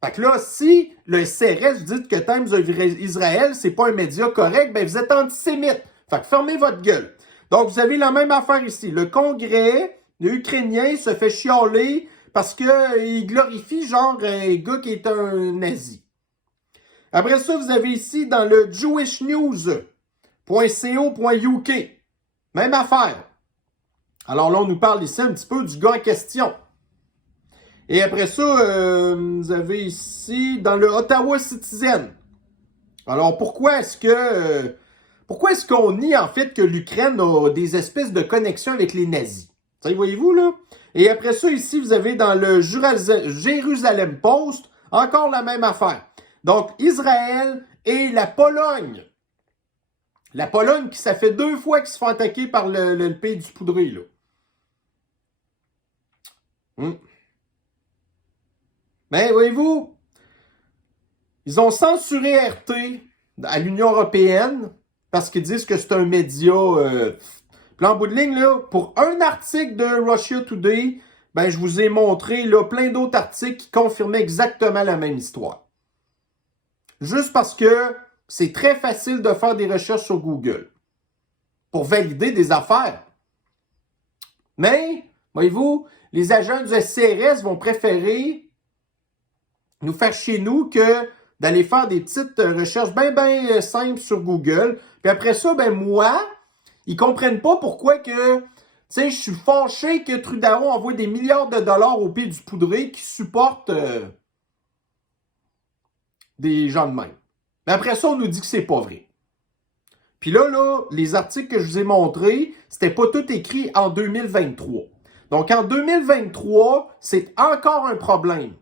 Fait que là, si le CRS vous dit que Times of Israel, c'est pas un média correct, ben vous êtes antisémite. Fait que fermez votre gueule. Donc, vous avez la même affaire ici. Le Congrès ukrainien se fait chialer parce qu'il glorifie genre un gars qui est un nazi. Après ça, vous avez ici dans le jewishnews.co.uk. Même affaire. Alors là, on nous parle ici un petit peu du gars en question. Et après ça, vous avez ici dans le Ottawa Citizen. Alors pourquoi est-ce qu'on nie en fait que l'Ukraine a des espèces de connexions avec les nazis? Ça, voyez-vous là? Et après ça, ici, vous avez dans le Jérusalem Post, encore la même affaire. Donc, Israël et la Pologne. La Pologne, ça fait 2 fois qu'ils se font attaquer par le pays du poudré, là. Mais voyez-vous, ils ont censuré RT à l'Union européenne parce qu'ils disent que c'est un média. Puis en bout de ligne, là, pour un article de Russia Today, ben, je vous ai montré là, plein d'autres articles qui confirmaient exactement la même histoire. Juste parce que c'est très facile de faire des recherches sur Google pour valider des affaires. Mais, voyez-vous, les agents du CRS vont préférer nous faire chez nous que d'aller faire des petites recherches bien simples sur Google. Puis après ça, ben moi, ils comprennent pas pourquoi que, tu sais, je suis fâché que Trudeau envoie des milliards de dollars au pays du poudré qui supportent des gens de même. Mais après ça, on nous dit que c'est pas vrai. Puis là, les articles que je vous ai montrés, c'était pas tout écrit en 2023. Donc en 2023, c'est encore un problème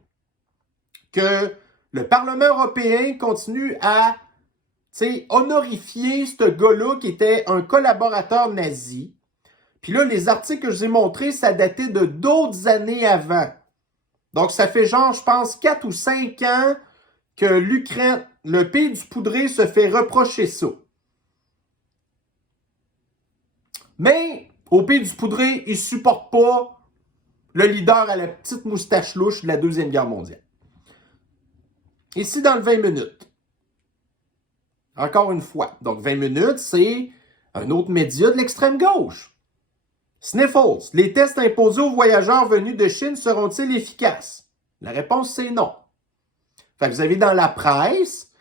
que le Parlement européen continue à honorifier ce gars-là qui était un collaborateur nazi. Puis là, les articles que je vous ai montrés, ça datait de d'autres années avant. Donc, ça fait genre, je pense, 4 ou 5 ans que l'Ukraine, le pays du poudré, se fait reprocher ça. Mais, au pays du poudré, ils ne supportent pas le leader à la petite moustache louche de la Deuxième Guerre mondiale. Ici, dans le 20 minutes. Encore une fois. Donc, 20 minutes, c'est un autre média de l'extrême gauche. Sniffles. Les tests imposés aux voyageurs venus de Chine seront-ils efficaces? La réponse, c'est non. Fait que vous avez dans la presse,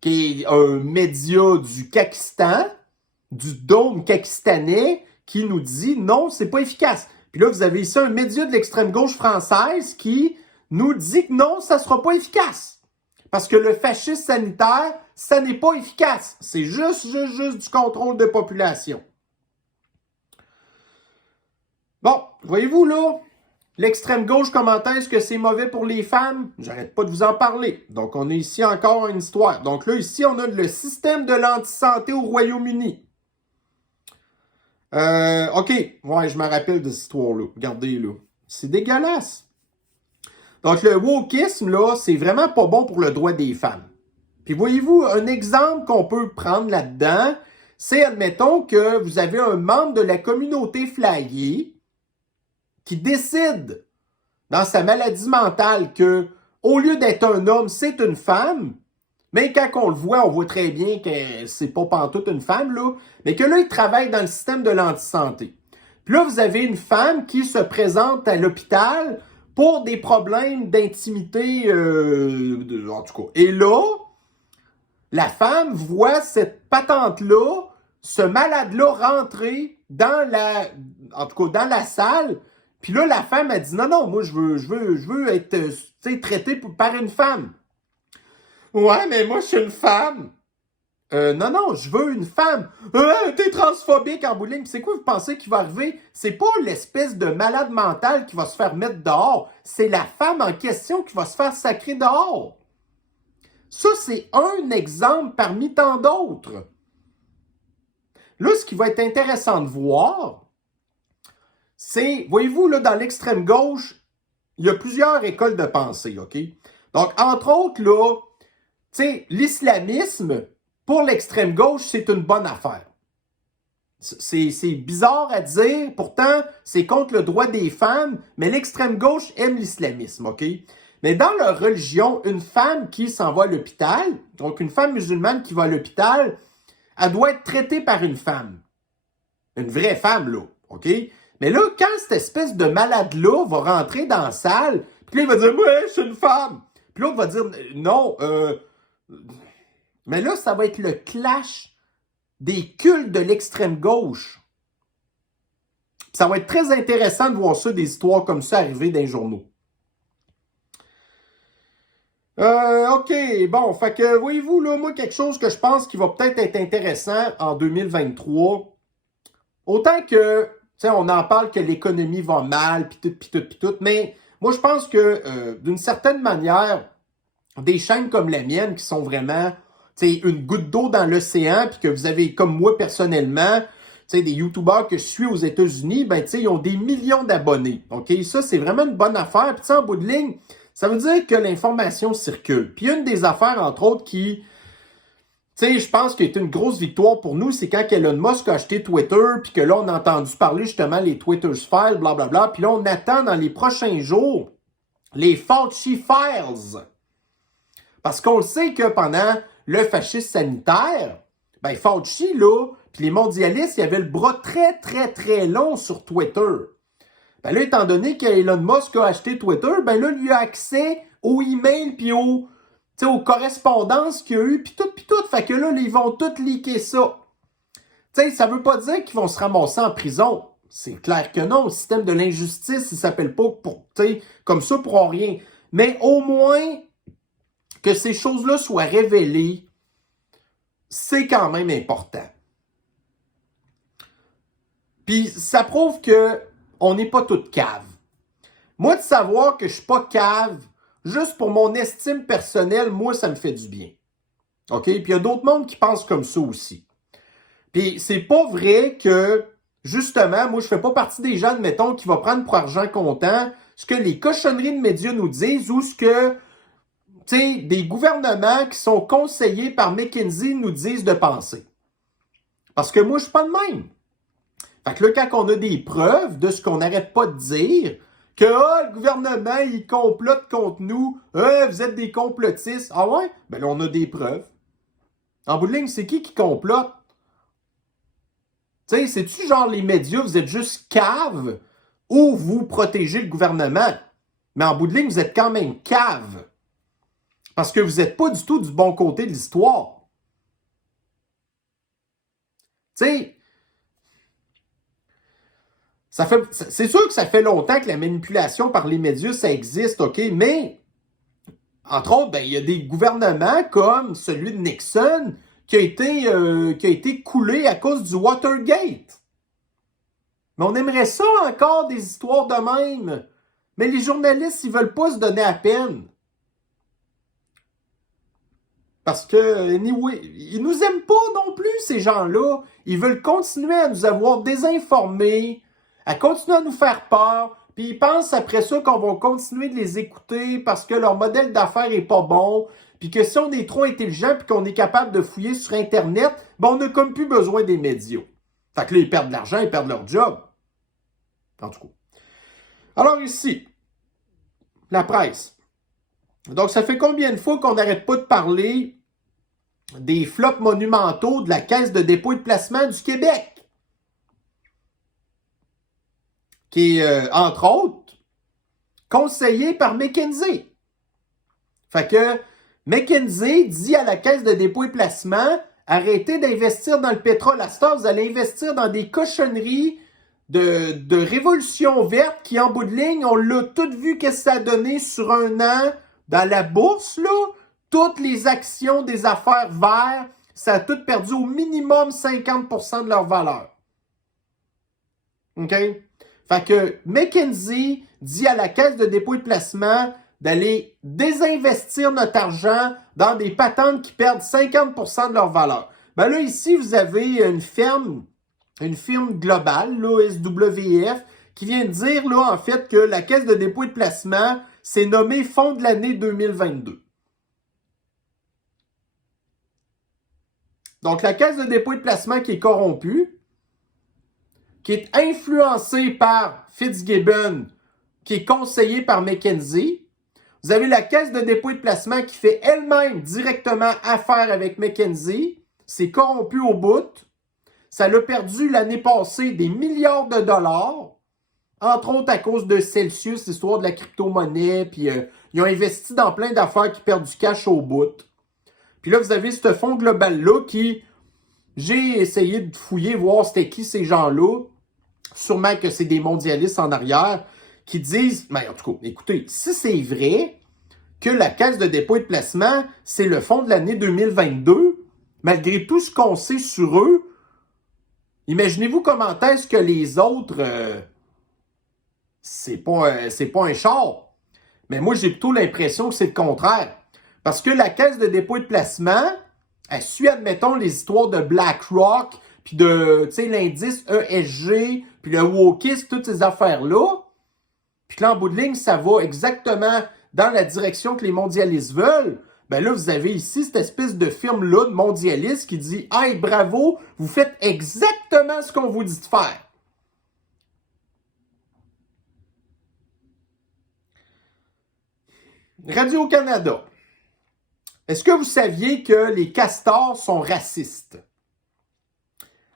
qui est un média du Kakistan, du dôme kakistanais, qui nous dit non, c'est pas efficace. Puis là, vous avez ici un média de l'extrême gauche française qui nous dit que non, ça sera pas efficace. Parce que le fascisme sanitaire, ça n'est pas efficace. C'est juste du contrôle de population. Bon, voyez-vous là, l'extrême gauche commentaire, est-ce que c'est mauvais pour les femmes? J'arrête pas de vous en parler. Donc, on a ici encore une histoire. Donc là, ici, on a le système de l'anti-santé au Royaume-Uni. OK. Ouais, je me rappelle de cette histoire-là. Regardez, là. C'est dégueulasse. Donc, le wokisme, là, c'est vraiment pas bon pour le droit des femmes. Puis, voyez-vous, un exemple qu'on peut prendre là-dedans, c'est, admettons, que vous avez un membre de la communauté flyée qui décide, dans sa maladie mentale, que au lieu d'être un homme, c'est une femme, mais quand on le voit, on voit très bien que c'est pas pantoute une femme, là, mais que là, il travaille dans le système de l'anti-santé. Puis là, vous avez une femme qui se présente à l'hôpital pour des problèmes d'intimité, en tout cas. Et là, la femme voit cette patente-là, ce malade-là rentrer dans dans la salle. Puis là, la femme a dit non, moi, je veux être traitée par une femme. Ouais, mais moi, je suis une femme. Non, je veux une femme. T'es transphobique en bout de ligne. C'est quoi vous pensez qui va arriver? C'est pas l'espèce de malade mental qui va se faire mettre dehors. C'est la femme en question qui va se faire sacrer dehors. Ça, c'est un exemple parmi tant d'autres. Là, ce qui va être intéressant de voir, c'est, voyez-vous, là, dans l'extrême gauche, il y a plusieurs écoles de pensée, OK? Donc, entre autres, là, tu sais, l'islamisme, pour l'extrême gauche, c'est une bonne affaire. C'est bizarre à dire, pourtant, c'est contre le droit des femmes, mais l'extrême gauche aime l'islamisme, OK? Mais dans leur religion, une femme qui s'en va à l'hôpital, donc une femme musulmane qui va à l'hôpital, elle doit être traitée par une femme. Une vraie femme, là, OK? Mais là, quand cette espèce de malade-là va rentrer dans la salle, puis là, il va dire « Ouais, je suis une femme », puis l'autre va dire « Non, mais là, ça va être le clash des cultes de l'extrême gauche. Ça va être très intéressant de voir ça, des histoires comme ça arriver dans les journaux. OK, bon, fait que, voyez-vous, là, moi, quelque chose que je pense qui va peut-être être intéressant en 2023, autant que, tu sais, on en parle que l'économie va mal, puis tout, mais moi, je pense que, d'une certaine manière, des chaînes comme la mienne, qui sont vraiment, tu sais, une goutte d'eau dans l'océan, puis que vous avez, comme moi, personnellement, tu sais, des youtubeurs que je suis aux États-Unis, ben, tu sais, ils ont des millions d'abonnés, OK? Ça, c'est vraiment une bonne affaire, puis tu sais, en bout de ligne, ça veut dire que l'information circule. Puis une des affaires, entre autres, qui, tu sais, je pense qu'il a été une grosse victoire pour nous, c'est quand Elon Musk a acheté Twitter, puis que là, on a entendu parler justement les Twitter Files, blablabla, puis là, on attend dans les prochains jours les Fauci Files. Parce qu'on sait que pendant le fascisme sanitaire, ben Fauci, là, puis les mondialistes, ils avaient le bras très long sur Twitter. Ben là, étant donné qu'Elon Musk a acheté Twitter, ben là, lui a accès aux emails puis aux correspondances qu'il y a eu, puis tout. Fait que là, ils vont tout leaker ça. Tu sais, ça veut pas dire qu'ils vont se ramasser en prison. C'est clair que non. Le système de l'injustice, il s'appelle pas comme ça pour rien. Mais au moins, que ces choses-là soient révélées, c'est quand même important. Puis ça prouve que on n'est pas toutes caves. Moi, de savoir que je suis pas cave, juste pour mon estime personnelle, moi, ça me fait du bien. OK? Puis il y a d'autres mondes qui pensent comme ça aussi. Puis c'est pas vrai que, justement, moi, je fais pas partie des gens, admettons, qui vont prendre pour argent comptant ce que les cochonneries de médias nous disent ou ce que, tu sais, des gouvernements qui sont conseillés par McKinsey nous disent de penser. Parce que moi, je suis pas de même. Fait que là, quand on a des preuves de ce qu'on n'arrête pas de dire, que le gouvernement, il complote contre nous, vous êtes des complotistes. Ah ouais? Ben là, on a des preuves. En bout de ligne, c'est qui complote? Tu sais, c'est-tu genre les médias, vous êtes juste caves ou vous protégez le gouvernement? Mais en bout de ligne, vous êtes quand même caves. Parce que vous n'êtes pas du tout du bon côté de l'histoire. Tu sais, c'est sûr que ça fait longtemps que la manipulation par les médias, ça existe, OK? Mais, entre autres, ben, il y a des gouvernements comme celui de Nixon qui a été coulé à cause du Watergate. Mais on aimerait ça encore, des histoires de même. Mais les journalistes, ils veulent pas se donner à peine. Parce que, anyway, ils nous aiment pas non plus, ces gens-là. Ils veulent continuer à nous avoir désinformés, à continuer à nous faire peur, puis ils pensent après ça qu'on va continuer de les écouter parce que leur modèle d'affaires est pas bon, puis que si on est trop intelligent puis qu'on est capable de fouiller sur Internet, ben on n'a comme plus besoin des médias. Fait que là, ils perdent de l'argent, ils perdent leur job. En tout cas. Alors ici, la presse. Donc, ça fait combien de fois qu'on n'arrête pas de parler des flops monumentaux de la Caisse de dépôt et de placement du Québec? Qui est, entre autres, conseillé par McKinsey. Fait que McKinsey dit à la Caisse de dépôt et placement, arrêtez d'investir dans le pétrole. À ce temps, vous allez investir dans des cochonneries de révolution verte qui, en bout de ligne, on l'a tout vu qu'est-ce que ça a donné sur un an dans la bourse, là. Toutes les actions des affaires vertes, ça a tout perdu au minimum 50% de leur valeur. OK? Fait que McKinsey dit à la Caisse de dépôt et de placement d'aller désinvestir notre argent dans des patentes qui perdent 50% de leur valeur. Ben là, ici, vous avez une firme globale, là, SWF, qui vient de dire, là, en fait, que la Caisse de dépôt et de placement s'est nommée Fonds de l'année 2022. Donc, la Caisse de dépôt et de placement qui est corrompue, qui est influencée par Fitzgibbon, qui est conseillée par McKinsey. Vous avez la Caisse de dépôt et de placement qui fait elle-même directement affaire avec McKinsey. C'est corrompu au bout. Ça l'a perdu l'année passée des milliards de dollars, entre autres à cause de Celsius, l'histoire de la crypto-monnaie, puis ils ont investi dans plein d'affaires qui perdent du cash au bout. Puis là, vous avez ce fonds global-là qui, j'ai essayé de fouiller, voir c'était qui ces gens-là. Sûrement que c'est des mondialistes en arrière qui disent, mais en tout cas, écoutez, si c'est vrai que la Caisse de dépôt et de placement, c'est le fonds de l'année 2022, malgré tout ce qu'on sait sur eux, imaginez-vous comment est-ce que les autres, c'est pas un char. Mais moi, j'ai plutôt l'impression que c'est le contraire. Parce que la Caisse de dépôt et de placement, elle suit, admettons, les histoires de BlackRock, puis de, tu sais, l'indice ESG, puis le wokisme, toutes ces affaires-là. Puis là, en bout de ligne, ça va exactement dans la direction que les mondialistes veulent. Ben là, vous avez ici cette espèce de firme-là de mondialistes qui dit « Hey, bravo, vous faites exactement ce qu'on vous dit de faire. » Radio-Canada. Est-ce que vous saviez que les castors sont racistes?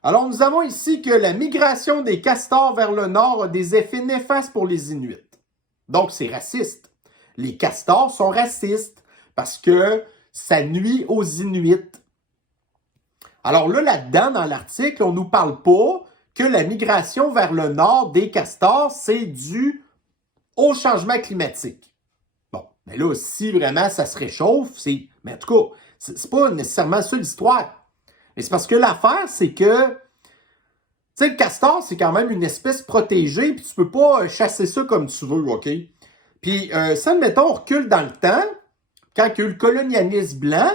Alors, nous avons ici que la migration des castors vers le nord a des effets néfastes pour les Inuits. Donc, c'est raciste. Les castors sont racistes parce que ça nuit aux Inuits. Alors là-dedans, dans l'article, on ne nous parle pas que la migration vers le nord des castors, c'est dû au changement climatique. Bon, mais là, si vraiment ça se réchauffe, c'est... Mais en tout cas, c'est pas nécessairement ça l'histoire. Mais c'est parce que l'affaire, c'est que, tu sais, le castor, c'est quand même une espèce protégée, puis tu peux pas chasser ça comme tu veux, OK? Puis, ça, admettons, on recule dans le temps, quand il y a eu le colonialisme blanc,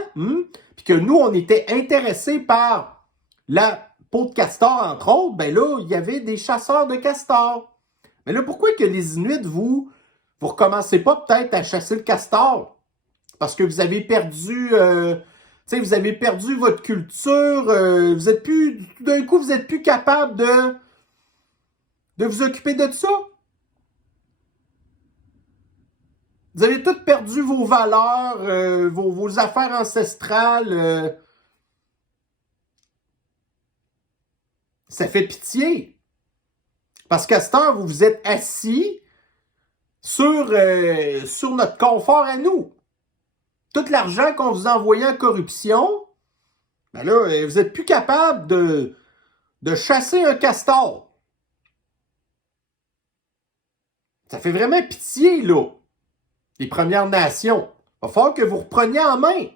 puis que nous, on était intéressés par la peau de castor, entre autres, ben là, il y avait des chasseurs de castors. Mais là, pourquoi que les Inuits, vous recommencez pas peut-être à chasser le castor? Parce que vous avez perdu... vous avez perdu votre culture, vous êtes plus, tout d'un coup, vous êtes plus capable de vous occuper de ça. Vous avez tout perdu vos valeurs, vos affaires ancestrales. Ça fait pitié. Parce qu'à cette heure, vous vous êtes assis sur notre confort à nous. Tout l'argent qu'on vous envoyait en corruption, ben là, vous n'êtes plus capable de chasser un castor. Ça fait vraiment pitié, là, les Premières Nations. Il va falloir que vous repreniez en main. Tu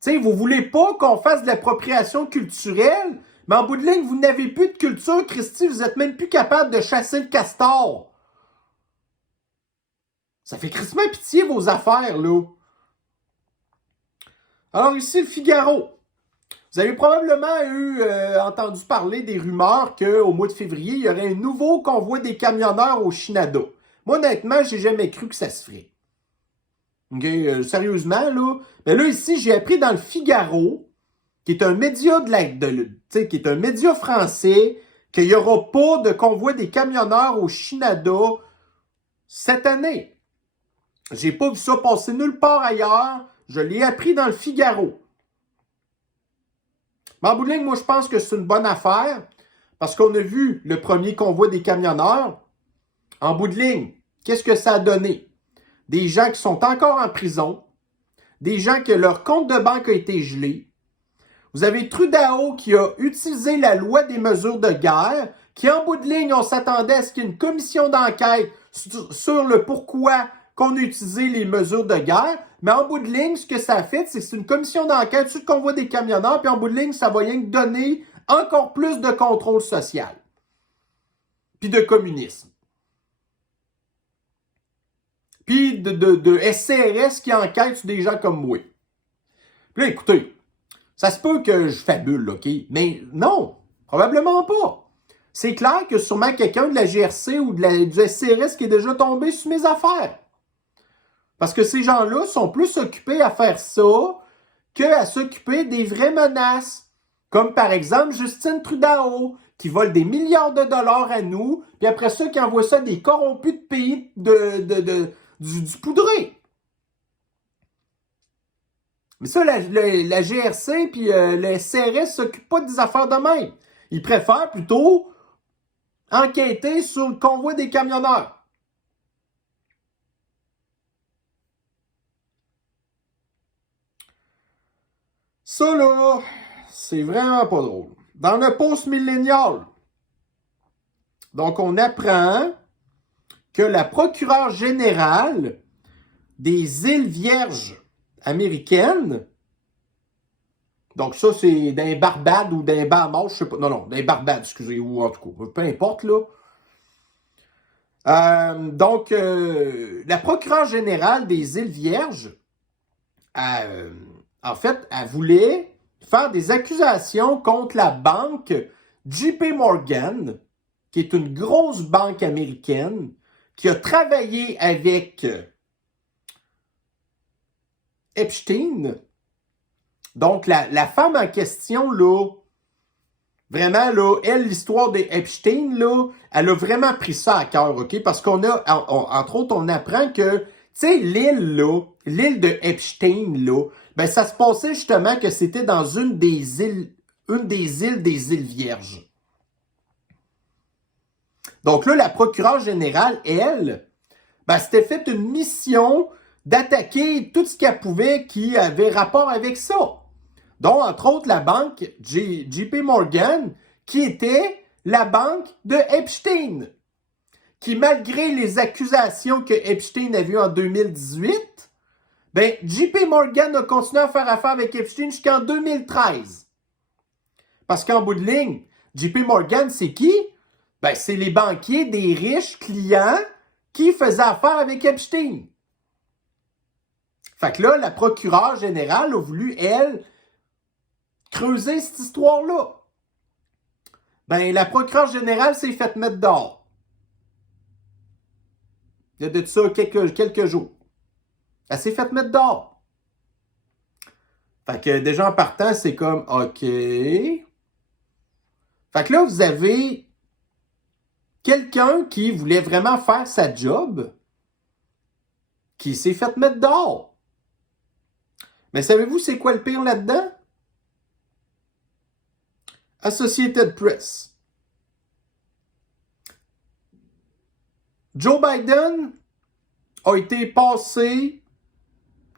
sais, vous voulez pas qu'on fasse de l'appropriation culturelle, mais en bout de ligne, vous n'avez plus de culture, Christy, vous n'êtes même plus capable de chasser le castor. Ça fait crissement pitié, vos affaires, là. Alors ici, le Figaro. Vous avez probablement entendu parler des rumeurs qu'au mois de février, il y aurait un nouveau convoi des camionneurs au Shenandoah. Moi, honnêtement, j'ai jamais cru que ça se ferait. Okay, sérieusement, là. Mais là, ici, j'ai appris dans le Figaro, qui est un média qui est un média français, qu'il n'y aura pas de convoi des camionneurs au Shenandoah cette année. J'ai pas vu ça passer nulle part ailleurs. Je l'ai appris dans le Figaro. Mais en bout de ligne, moi, je pense que c'est une bonne affaire parce qu'on a vu le premier convoi des camionneurs. En bout de ligne, qu'est-ce que ça a donné? Des gens qui sont encore en prison, des gens que leur compte de banque a été gelé. Vous avez Trudeau qui a utilisé la loi des mesures de guerre, qui en bout de ligne, on s'attendait à ce qu'il y ait une commission d'enquête sur le pourquoi qu'on a utilisé les mesures de guerre. Mais en bout de ligne, ce que ça a fait, c'est que c'est une commission d'enquête sur le convoi des camionneurs, puis en bout de ligne, ça va rien que donner encore plus de contrôle social. Puis de communisme. Puis de SCRS qui enquête sur des gens comme moi. Puis là, écoutez, Ça se peut que je fabule, OK? Mais non, probablement pas. C'est clair que sûrement quelqu'un de la GRC ou du SCRS qui est déjà tombé sur mes affaires. Parce que ces gens-là sont plus occupés à faire ça qu'à s'occuper des vraies menaces. Comme par exemple Justine Trudeau, qui vole des milliards de dollars à nous, puis après ça, qui envoie ça à des corrompus de pays du poudré. Mais ça, la GRC puis le SCRS ne s'occupent pas des affaires de même. Ils préfèrent plutôt enquêter sur le convoi des camionneurs. Ça, là, c'est vraiment pas drôle. Dans le post-millénial, donc on apprend que la procureure générale des îles Vierges américaines, donc ça, c'est d'un Barbade ou d'un Bahamas, je sais pas, non, d'un Barbade, excusez, ou en tout cas, peu importe, là. La procureure générale des îles Vierges, en fait, elle voulait faire des accusations contre la banque JP Morgan, qui est une grosse banque américaine, qui a travaillé avec Epstein. Donc, la femme en question, là, vraiment, là, elle, l'histoire d'Epstein, là, elle a vraiment pris ça à cœur, OK? Parce qu'on a, entre autres, on apprend que, tu sais, l'île de Epstein, là, ben, ça se passait justement que c'était dans une des îles des îles Vierges. Donc là, la procureure générale, elle, ben, s'était fait une mission d'attaquer tout ce qu'elle pouvait qui avait rapport avec ça. Donc, entre autres, la banque JP Morgan, qui était la banque de Epstein, qui, malgré les accusations que Epstein a vues en 2018, ben, JP Morgan a continué à faire affaire avec Epstein jusqu'en 2013. Parce qu'en bout de ligne, JP Morgan, c'est qui? Ben, c'est les banquiers des riches clients qui faisaient affaire avec Epstein. Fait que là, la procureure générale a voulu, elle, creuser cette histoire-là. Ben, la procureure générale s'est faite mettre dehors. Il y a de ça quelques jours. Elle s'est faite mettre dehors. Fait que déjà en partant, c'est comme, OK. Fait que là, vous avez quelqu'un qui voulait vraiment faire sa job, qui s'est fait mettre dehors. Mais savez-vous c'est quoi le pire là-dedans? Associated Press. Joe Biden a été passé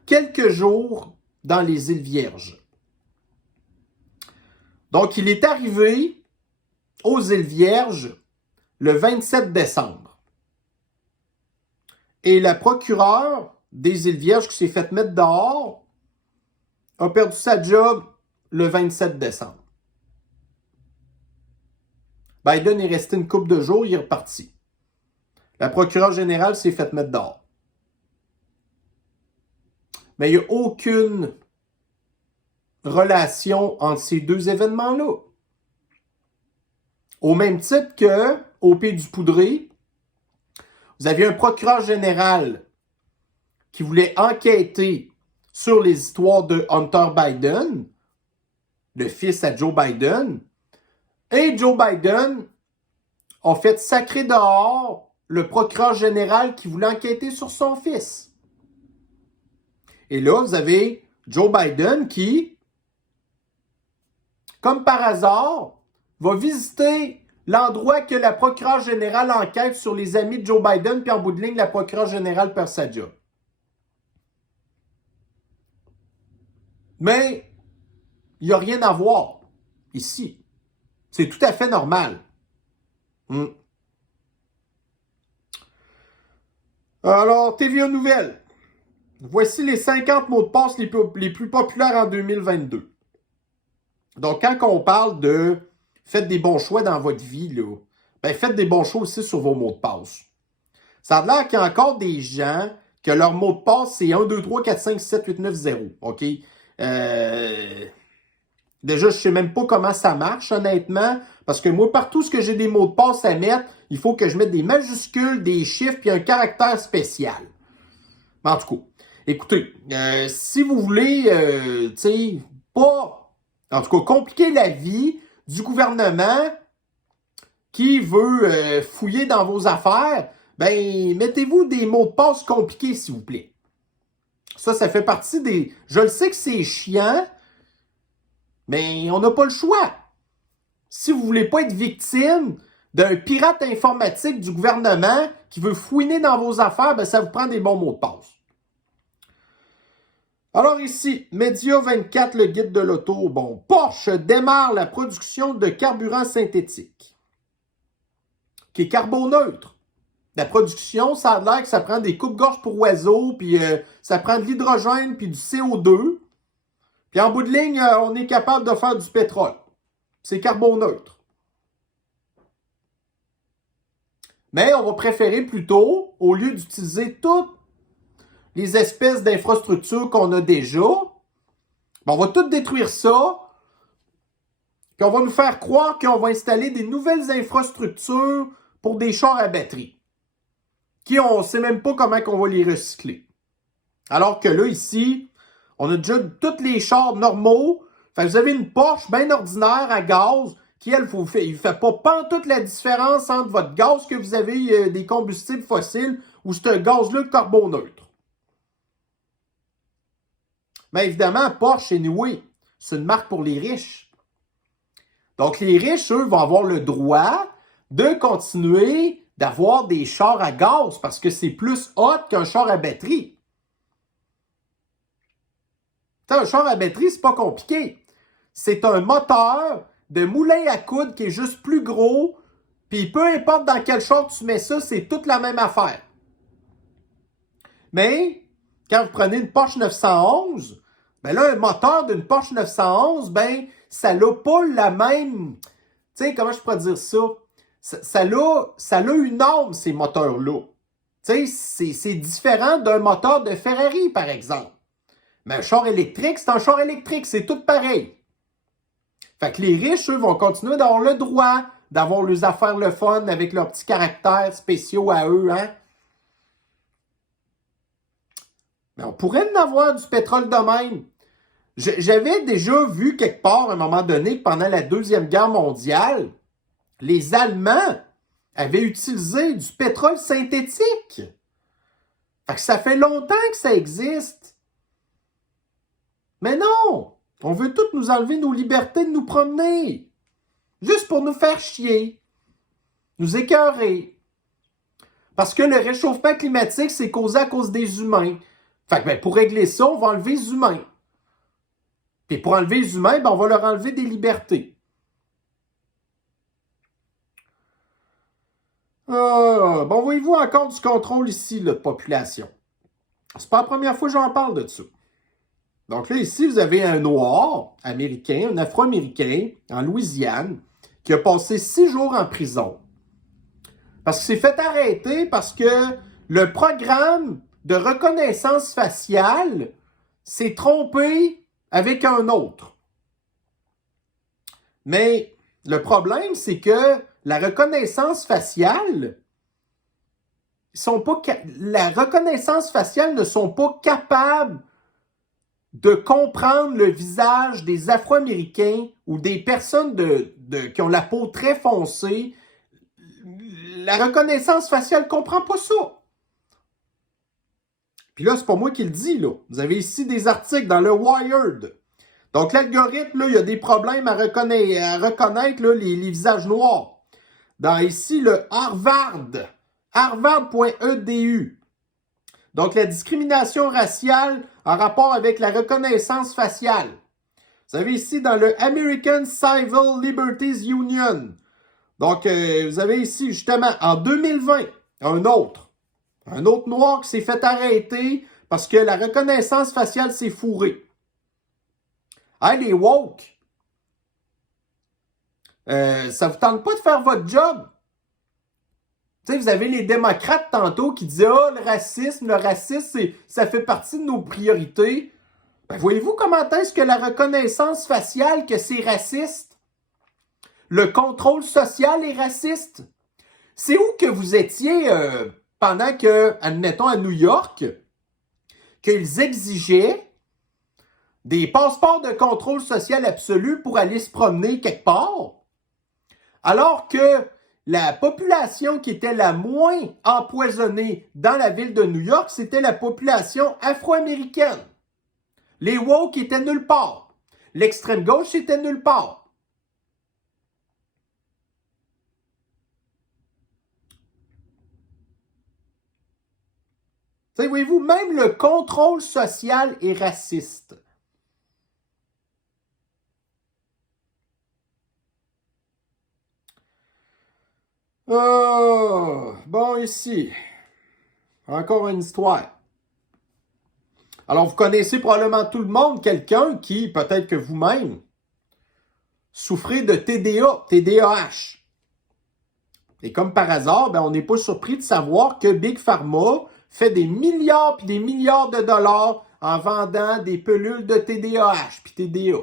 quelques jours dans les îles Vierges. Donc, il est arrivé aux îles Vierges le 27 décembre. Et la procureure des îles Vierges qui s'est fait mettre dehors a perdu sa job le 27 décembre. Biden est resté une couple de jours, il est reparti. La procureure générale s'est fait mettre dehors. Mais il n'y a aucune relation entre ces deux événements-là. Au même titre que au Pays du Poudré, vous aviez un procureur général qui voulait enquêter sur les histoires de Hunter Biden, le fils à Joe Biden, et Joe Biden a fait sacrer dehors le procureur général qui voulait enquêter sur son fils. Et là, vous avez Joe Biden qui, comme par hasard, va visiter l'endroit que la procureure générale enquête sur les amis de Joe Biden, puis en bout de ligne, la procureure générale perd sa job. Mais il n'y a rien à voir ici. C'est tout à fait normal. Alors, TVA Nouvelles. Voici les 50 mots de passe les plus populaires en 2022. Donc, quand on parle de faites des bons choix dans votre vie, là, ben faites des bons choix aussi sur vos mots de passe. Ça a l'air qu'il y a encore des gens que leur mot de passe, c'est 1, 2, 3, 4, 5, 6, 7, 8, 9, 0. OK? Déjà, je sais même pas comment ça marche, honnêtement, parce que moi, partout ce que j'ai des mots de passe à mettre, il faut que je mette des majuscules, des chiffres, puis un caractère spécial. Mais en tout cas, écoutez, si vous voulez, tu sais, pas, en tout cas, compliquer la vie du gouvernement qui veut fouiller dans vos affaires, ben, mettez-vous des mots de passe compliqués, s'il vous plaît. Ça fait partie des... Je le sais que c'est chiant, mais on n'a pas le choix. Si vous voulez pas être victime d'un pirate informatique du gouvernement qui veut fouiner dans vos affaires, ben ça vous prend des bons mots de passe. Alors ici, Média 24, le guide de l'auto. Bon, Porsche démarre la production de carburant synthétique, qui est carboneutre. La production, ça a l'air que ça prend des coupes-gorges pour oiseaux, puis ça prend de l'hydrogène, puis du CO2. Puis en bout de ligne, on est capable de faire du pétrole. C'est carboneutre. Mais on va préférer plutôt, au lieu d'utiliser toutes les espèces d'infrastructures qu'on a déjà, on va tout détruire ça, puis on va nous faire croire qu'on va installer des nouvelles infrastructures pour des chars à batterie, qui on ne sait même pas comment on va les recycler. Alors que là, ici, on a déjà tous les chars normaux. Fait que vous avez une Porsche bien ordinaire à gaz qui, elle, il ne fait pas pantoute la différence entre votre gaz que vous avez des combustibles fossiles ou ce gaz-là carboneutre. Mais évidemment, Porsche, anyway, c'est une marque pour les riches. Donc, les riches, eux, vont avoir le droit de continuer d'avoir des chars à gaz parce que c'est plus hot qu'un char à batterie. T'sais, un char à batterie, c'est pas compliqué. C'est un moteur de moulin à coudre qui est juste plus gros, puis peu importe dans quel char tu mets ça, c'est toute la même affaire. Mais, quand vous prenez une Porsche 911, ben là, un moteur d'une Porsche 911, ben, ça n'a pas la même... Tu sais, comment je pourrais dire ça? Ça a une âme, ces moteurs-là. Tu sais, c'est différent d'un moteur de Ferrari, par exemple. Mais un char électrique, c'est un char électrique, c'est tout pareil. Fait que les riches, eux, vont continuer d'avoir le droit d'avoir leurs affaires le fun avec leurs petits caractères spéciaux à eux, hein? Mais on pourrait en avoir du pétrole de même. J'avais déjà vu quelque part, à un moment donné, que pendant la Deuxième Guerre mondiale, les Allemands avaient utilisé du pétrole synthétique. Fait que ça fait longtemps que ça existe. Mais non! On veut tous nous enlever nos libertés de nous promener. Juste pour nous faire chier. Nous écœurer. Parce que le réchauffement climatique, c'est causé à cause des humains. Fait que pour régler ça, on va enlever les humains. Puis pour enlever les humains, on va leur enlever des libertés. Bon, voyez-vous encore du contrôle ici là, de population. C'est pas la première fois que j'en parle de ça. Donc là, ici, vous avez un noir américain, un afro-américain, en Louisiane, qui a passé 6 jours en prison. Parce qu'il s'est fait arrêter parce que le programme de reconnaissance faciale s'est trompé avec un autre. Mais le problème, c'est que la reconnaissance faciale, la reconnaissance faciale ne sont pas capables de comprendre le visage des Afro-Américains ou des personnes qui ont la peau très foncée. La reconnaissance faciale ne comprend pas ça. Puis là, c'est pas moi qui le dis, là. Vous avez ici des articles dans le Wired. Donc, l'algorithme, là, il y a des problèmes à reconnaître là, les visages noirs. Dans ici, le harvard.edu. Donc, la discrimination raciale en rapport avec la reconnaissance faciale. Vous avez ici dans le American Civil Liberties Union. Donc, vous avez ici, justement, en 2020, un autre noir qui s'est fait arrêter parce que la reconnaissance faciale s'est fourrée. Hey, les woke, ça vous tente pas de faire votre job? Tu sais, vous avez les démocrates tantôt qui disaient « Ah, le racisme, ça fait partie de nos priorités. » Ben, voyez-vous comment est-ce que la reconnaissance faciale, que c'est raciste? Le contrôle social est raciste? C'est où que vous étiez pendant que, admettons, à New York, qu'ils exigeaient des passeports de contrôle social absolu pour aller se promener quelque part, alors que la population qui était la moins empoisonnée dans la ville de New York, c'était la population afro-américaine. Les woke étaient nulle part. L'extrême gauche était nulle part. Voyez-vous, même le contrôle social est raciste. Bon, ici, encore une histoire. Alors, vous connaissez probablement tout le monde quelqu'un qui, peut-être que vous-même, souffrez de TDA, TDAH. Et comme par hasard, ben, on n'est pas surpris de savoir que Big Pharma fait des milliards puis des milliards de dollars en vendant des pilules de TDAH puis TDA.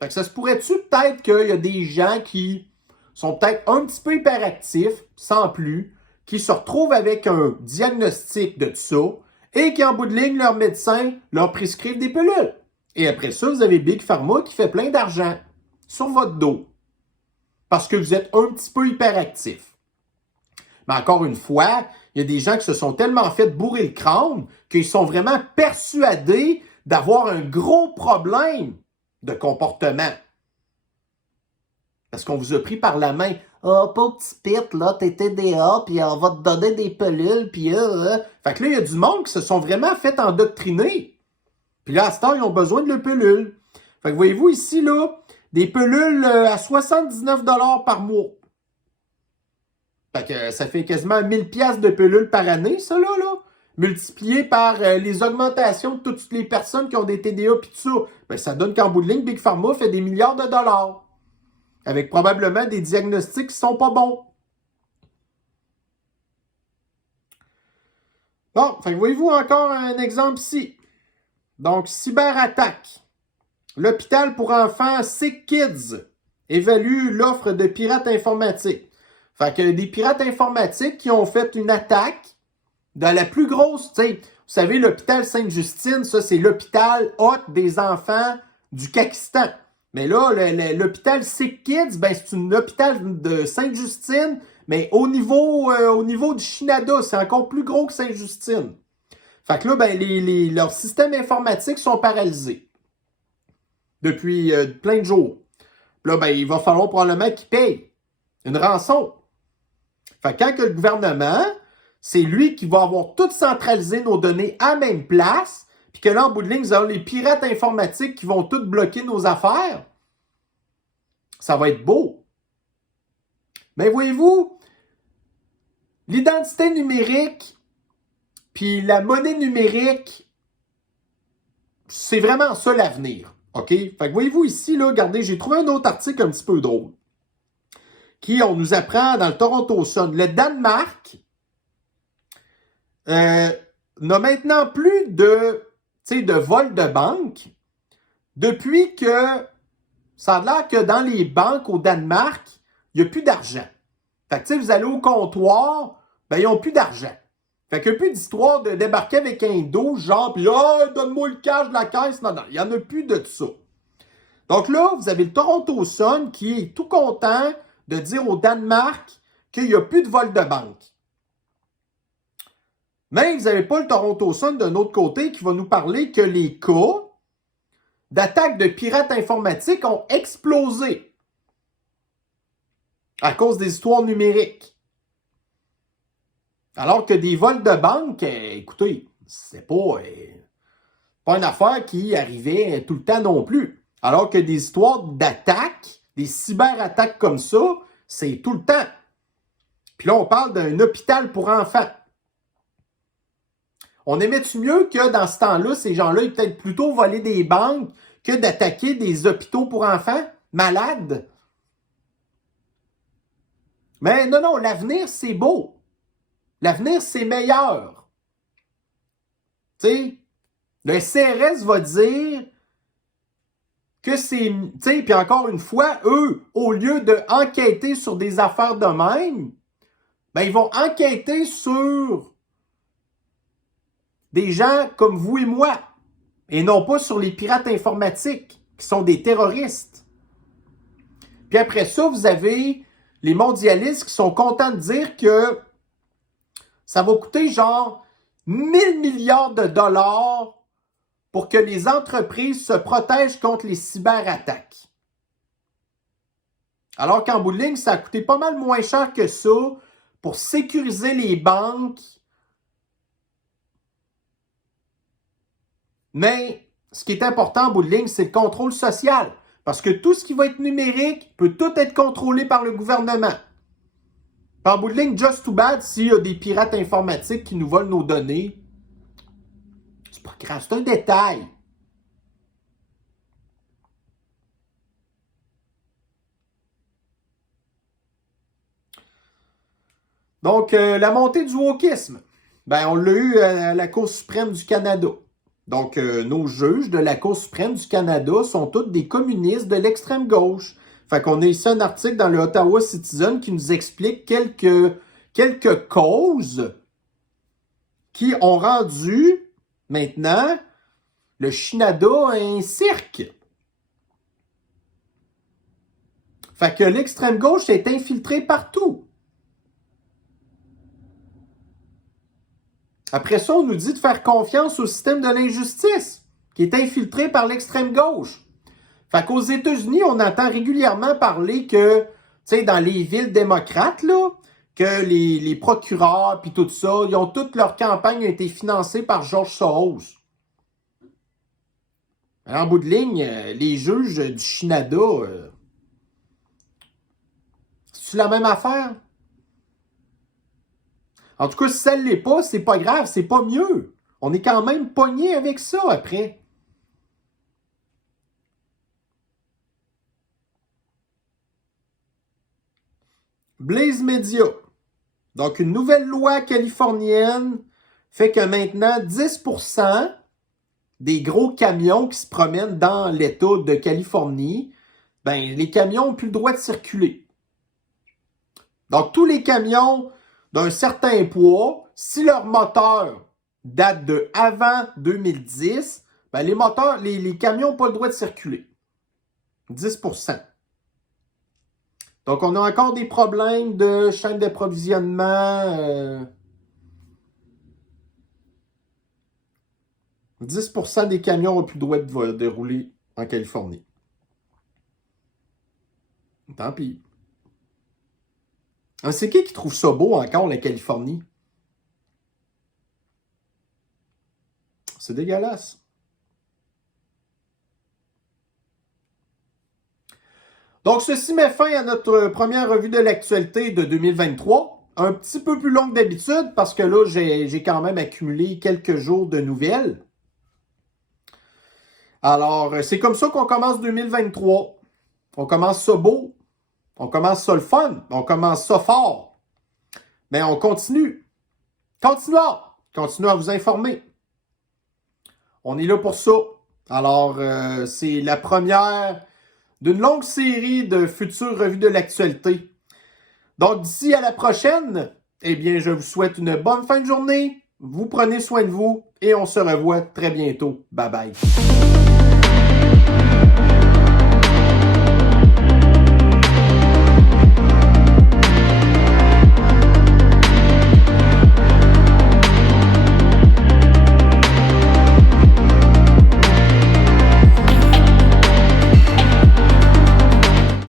Fait que ça se pourrait-tu peut-être qu'il y a des gens qui sont peut-être un petit peu hyperactifs, sans plus, qui se retrouvent avec un diagnostic de tout ça et qui, en bout de ligne, leur médecin leur prescrivent des pilules. Et après ça, vous avez Big Pharma qui fait plein d'argent sur votre dos parce que vous êtes un petit peu hyperactif. Mais encore une fois, il y a des gens qui se sont tellement fait bourrer le crâne qu'ils sont vraiment persuadés d'avoir un gros problème de comportement. Parce qu'on vous a pris par la main. Ah, oh, pas petit pit, là, t'es TDA, puis on va te donner des pilules, puis Fait que là, il y a du monde qui se sont vraiment fait endoctriner. Puis là, à ce temps, ils ont besoin de leurs pilules. Fait que voyez-vous ici, là, des pilules à 79 $ par mois. Fait que ça fait quasiment 1000 pièces de pilules par année, ça, là. Multiplié par les augmentations de toutes les personnes qui ont des TDA puis tout ça, ben, ça donne qu'en bout de ligne, Big Pharma fait des milliards de dollars. Avec probablement des diagnostics qui sont pas bons. Bon, fait que voyez-vous encore un exemple ici. Donc, cyberattaque. L'hôpital pour enfants Sick Kids évalue l'offre de pirates informatiques. Fait que des pirates informatiques qui ont fait une attaque dans la plus grosse, tu sais, vous savez, l'hôpital Sainte-Justine, ça, c'est l'hôpital hôte des enfants du Pakistan. Mais là, l'hôpital Sick Kids, ben, c'est un hôpital de Sainte-Justine, mais au niveau du Canada, c'est encore plus gros que Sainte-Justine. Fait que là, ben, leurs systèmes informatiques sont paralysés depuis plein de jours. Là, ben, il va falloir probablement qu'ils payent une rançon. Fait que quand que le gouvernement, c'est lui qui va avoir tout centralisé nos données à la même place, puis que là, en bout de ligne, nous avons les pirates informatiques qui vont tout bloquer nos affaires. Ça va être beau. Mais voyez-vous, l'identité numérique puis la monnaie numérique, c'est vraiment ça l'avenir. OK? Fait que voyez-vous ici, là, regardez, j'ai trouvé un autre article un petit peu drôle. On nous apprend dans le Toronto Sun. Le Danemark n'a maintenant plus de vol de banque depuis que ça a l'air que dans les banques au Danemark, il n'y a plus d'argent. Fait que vous allez au comptoir, ben ils n'ont plus d'argent. Fait qu'il n'y a plus d'histoire de débarquer avec un dos, genre, puis donne-moi le cash de la caisse. Non, il n'y en a plus de ça. Donc là, vous avez le Toronto Sun qui est tout content de dire au Danemark qu'il n'y a plus de vol de banque. Mais vous n'avez pas le Toronto Sun d'un autre côté qui va nous parler que les cas d'attaques de pirates informatiques ont explosé à cause des histoires numériques. Alors que des vols de banque, écoutez, c'est pas une affaire qui arrivait tout le temps non plus. Alors que des histoires d'attaques, des cyberattaques comme ça, c'est tout le temps. Puis là, on parle d'un hôpital pour enfants. On aimait-tu mieux que dans ce temps-là, ces gens-là, ils peut-être plutôt voler des banques que d'attaquer des hôpitaux pour enfants malades? Mais non, l'avenir, c'est beau. L'avenir, c'est meilleur. sais, le CRS va dire que c'est... Tu sais, puis encore une fois, eux, au lieu d'enquêter sur des affaires de même, ben ils vont enquêter sur des gens comme vous et moi, et non pas sur les pirates informatiques, qui sont des terroristes. Puis après ça, vous avez les mondialistes qui sont contents de dire que ça va coûter genre 1000 milliards de dollars pour que les entreprises se protègent contre les cyberattaques. Alors qu'en bout de ligne, ça a coûté pas mal moins cher que ça pour sécuriser les banques. Mais ce qui est important en bout de ligne, c'est le contrôle social. Parce que tout ce qui va être numérique peut tout être contrôlé par le gouvernement. En bout de ligne, just too bad s'il y a des pirates informatiques qui nous volent nos données. C'est pas grave, c'est un détail. Donc, la montée du wokisme. Ben, on l'a eu à la Cour suprême du Canada. Donc, nos juges de la Cour suprême du Canada sont tous des communistes de l'extrême gauche. Fait qu'on a ici un article dans le Ottawa Citizen qui nous explique quelques causes qui ont rendu, maintenant, le Canada un cirque. Fait que l'extrême gauche est infiltrée partout. Après ça, on nous dit de faire confiance au système de l'injustice, qui est infiltré par l'extrême gauche. Fait qu'aux États-Unis, on entend régulièrement parler que, tu sais, dans les villes démocrates, là, que les procureurs puis tout ça, ils ont toute leur campagne a été financée par George Soros. Alors, en bout de ligne, les juges du Canada, c'est la même affaire? En tout cas, si ça ne l'est pas, c'est pas grave, c'est pas mieux. On est quand même pogné avec ça après. Blaze Media. Donc, une nouvelle loi californienne fait que maintenant, 10% des gros camions qui se promènent dans l'État de Californie, ben, les camions n'ont plus le droit de circuler. Donc, tous les camions d'un certain poids, si leur moteur date de avant 2010, ben les camions n'ont pas le droit de circuler. 10%. Donc, on a encore des problèmes de chaîne d'approvisionnement. 10% des camions n'ont plus le droit de rouler en Californie. Tant pis. C'est qui trouve ça beau encore, la Californie? C'est dégueulasse. Donc, ceci met fin à notre première revue de l'actualité de 2023. Un petit peu plus longue d'habitude parce que là, j'ai quand même accumulé quelques jours de nouvelles. Alors, c'est comme ça qu'on commence 2023. On commence ça beau. On commence ça le fun. On commence ça fort. Mais on continue. Continuons. Continuez à vous informer. On est là pour ça. Alors, c'est la première d'une longue série de futures revues de l'actualité. Donc, d'ici à la prochaine, eh bien, je vous souhaite une bonne fin de journée. Vous prenez soin de vous et on se revoit très bientôt. Bye bye.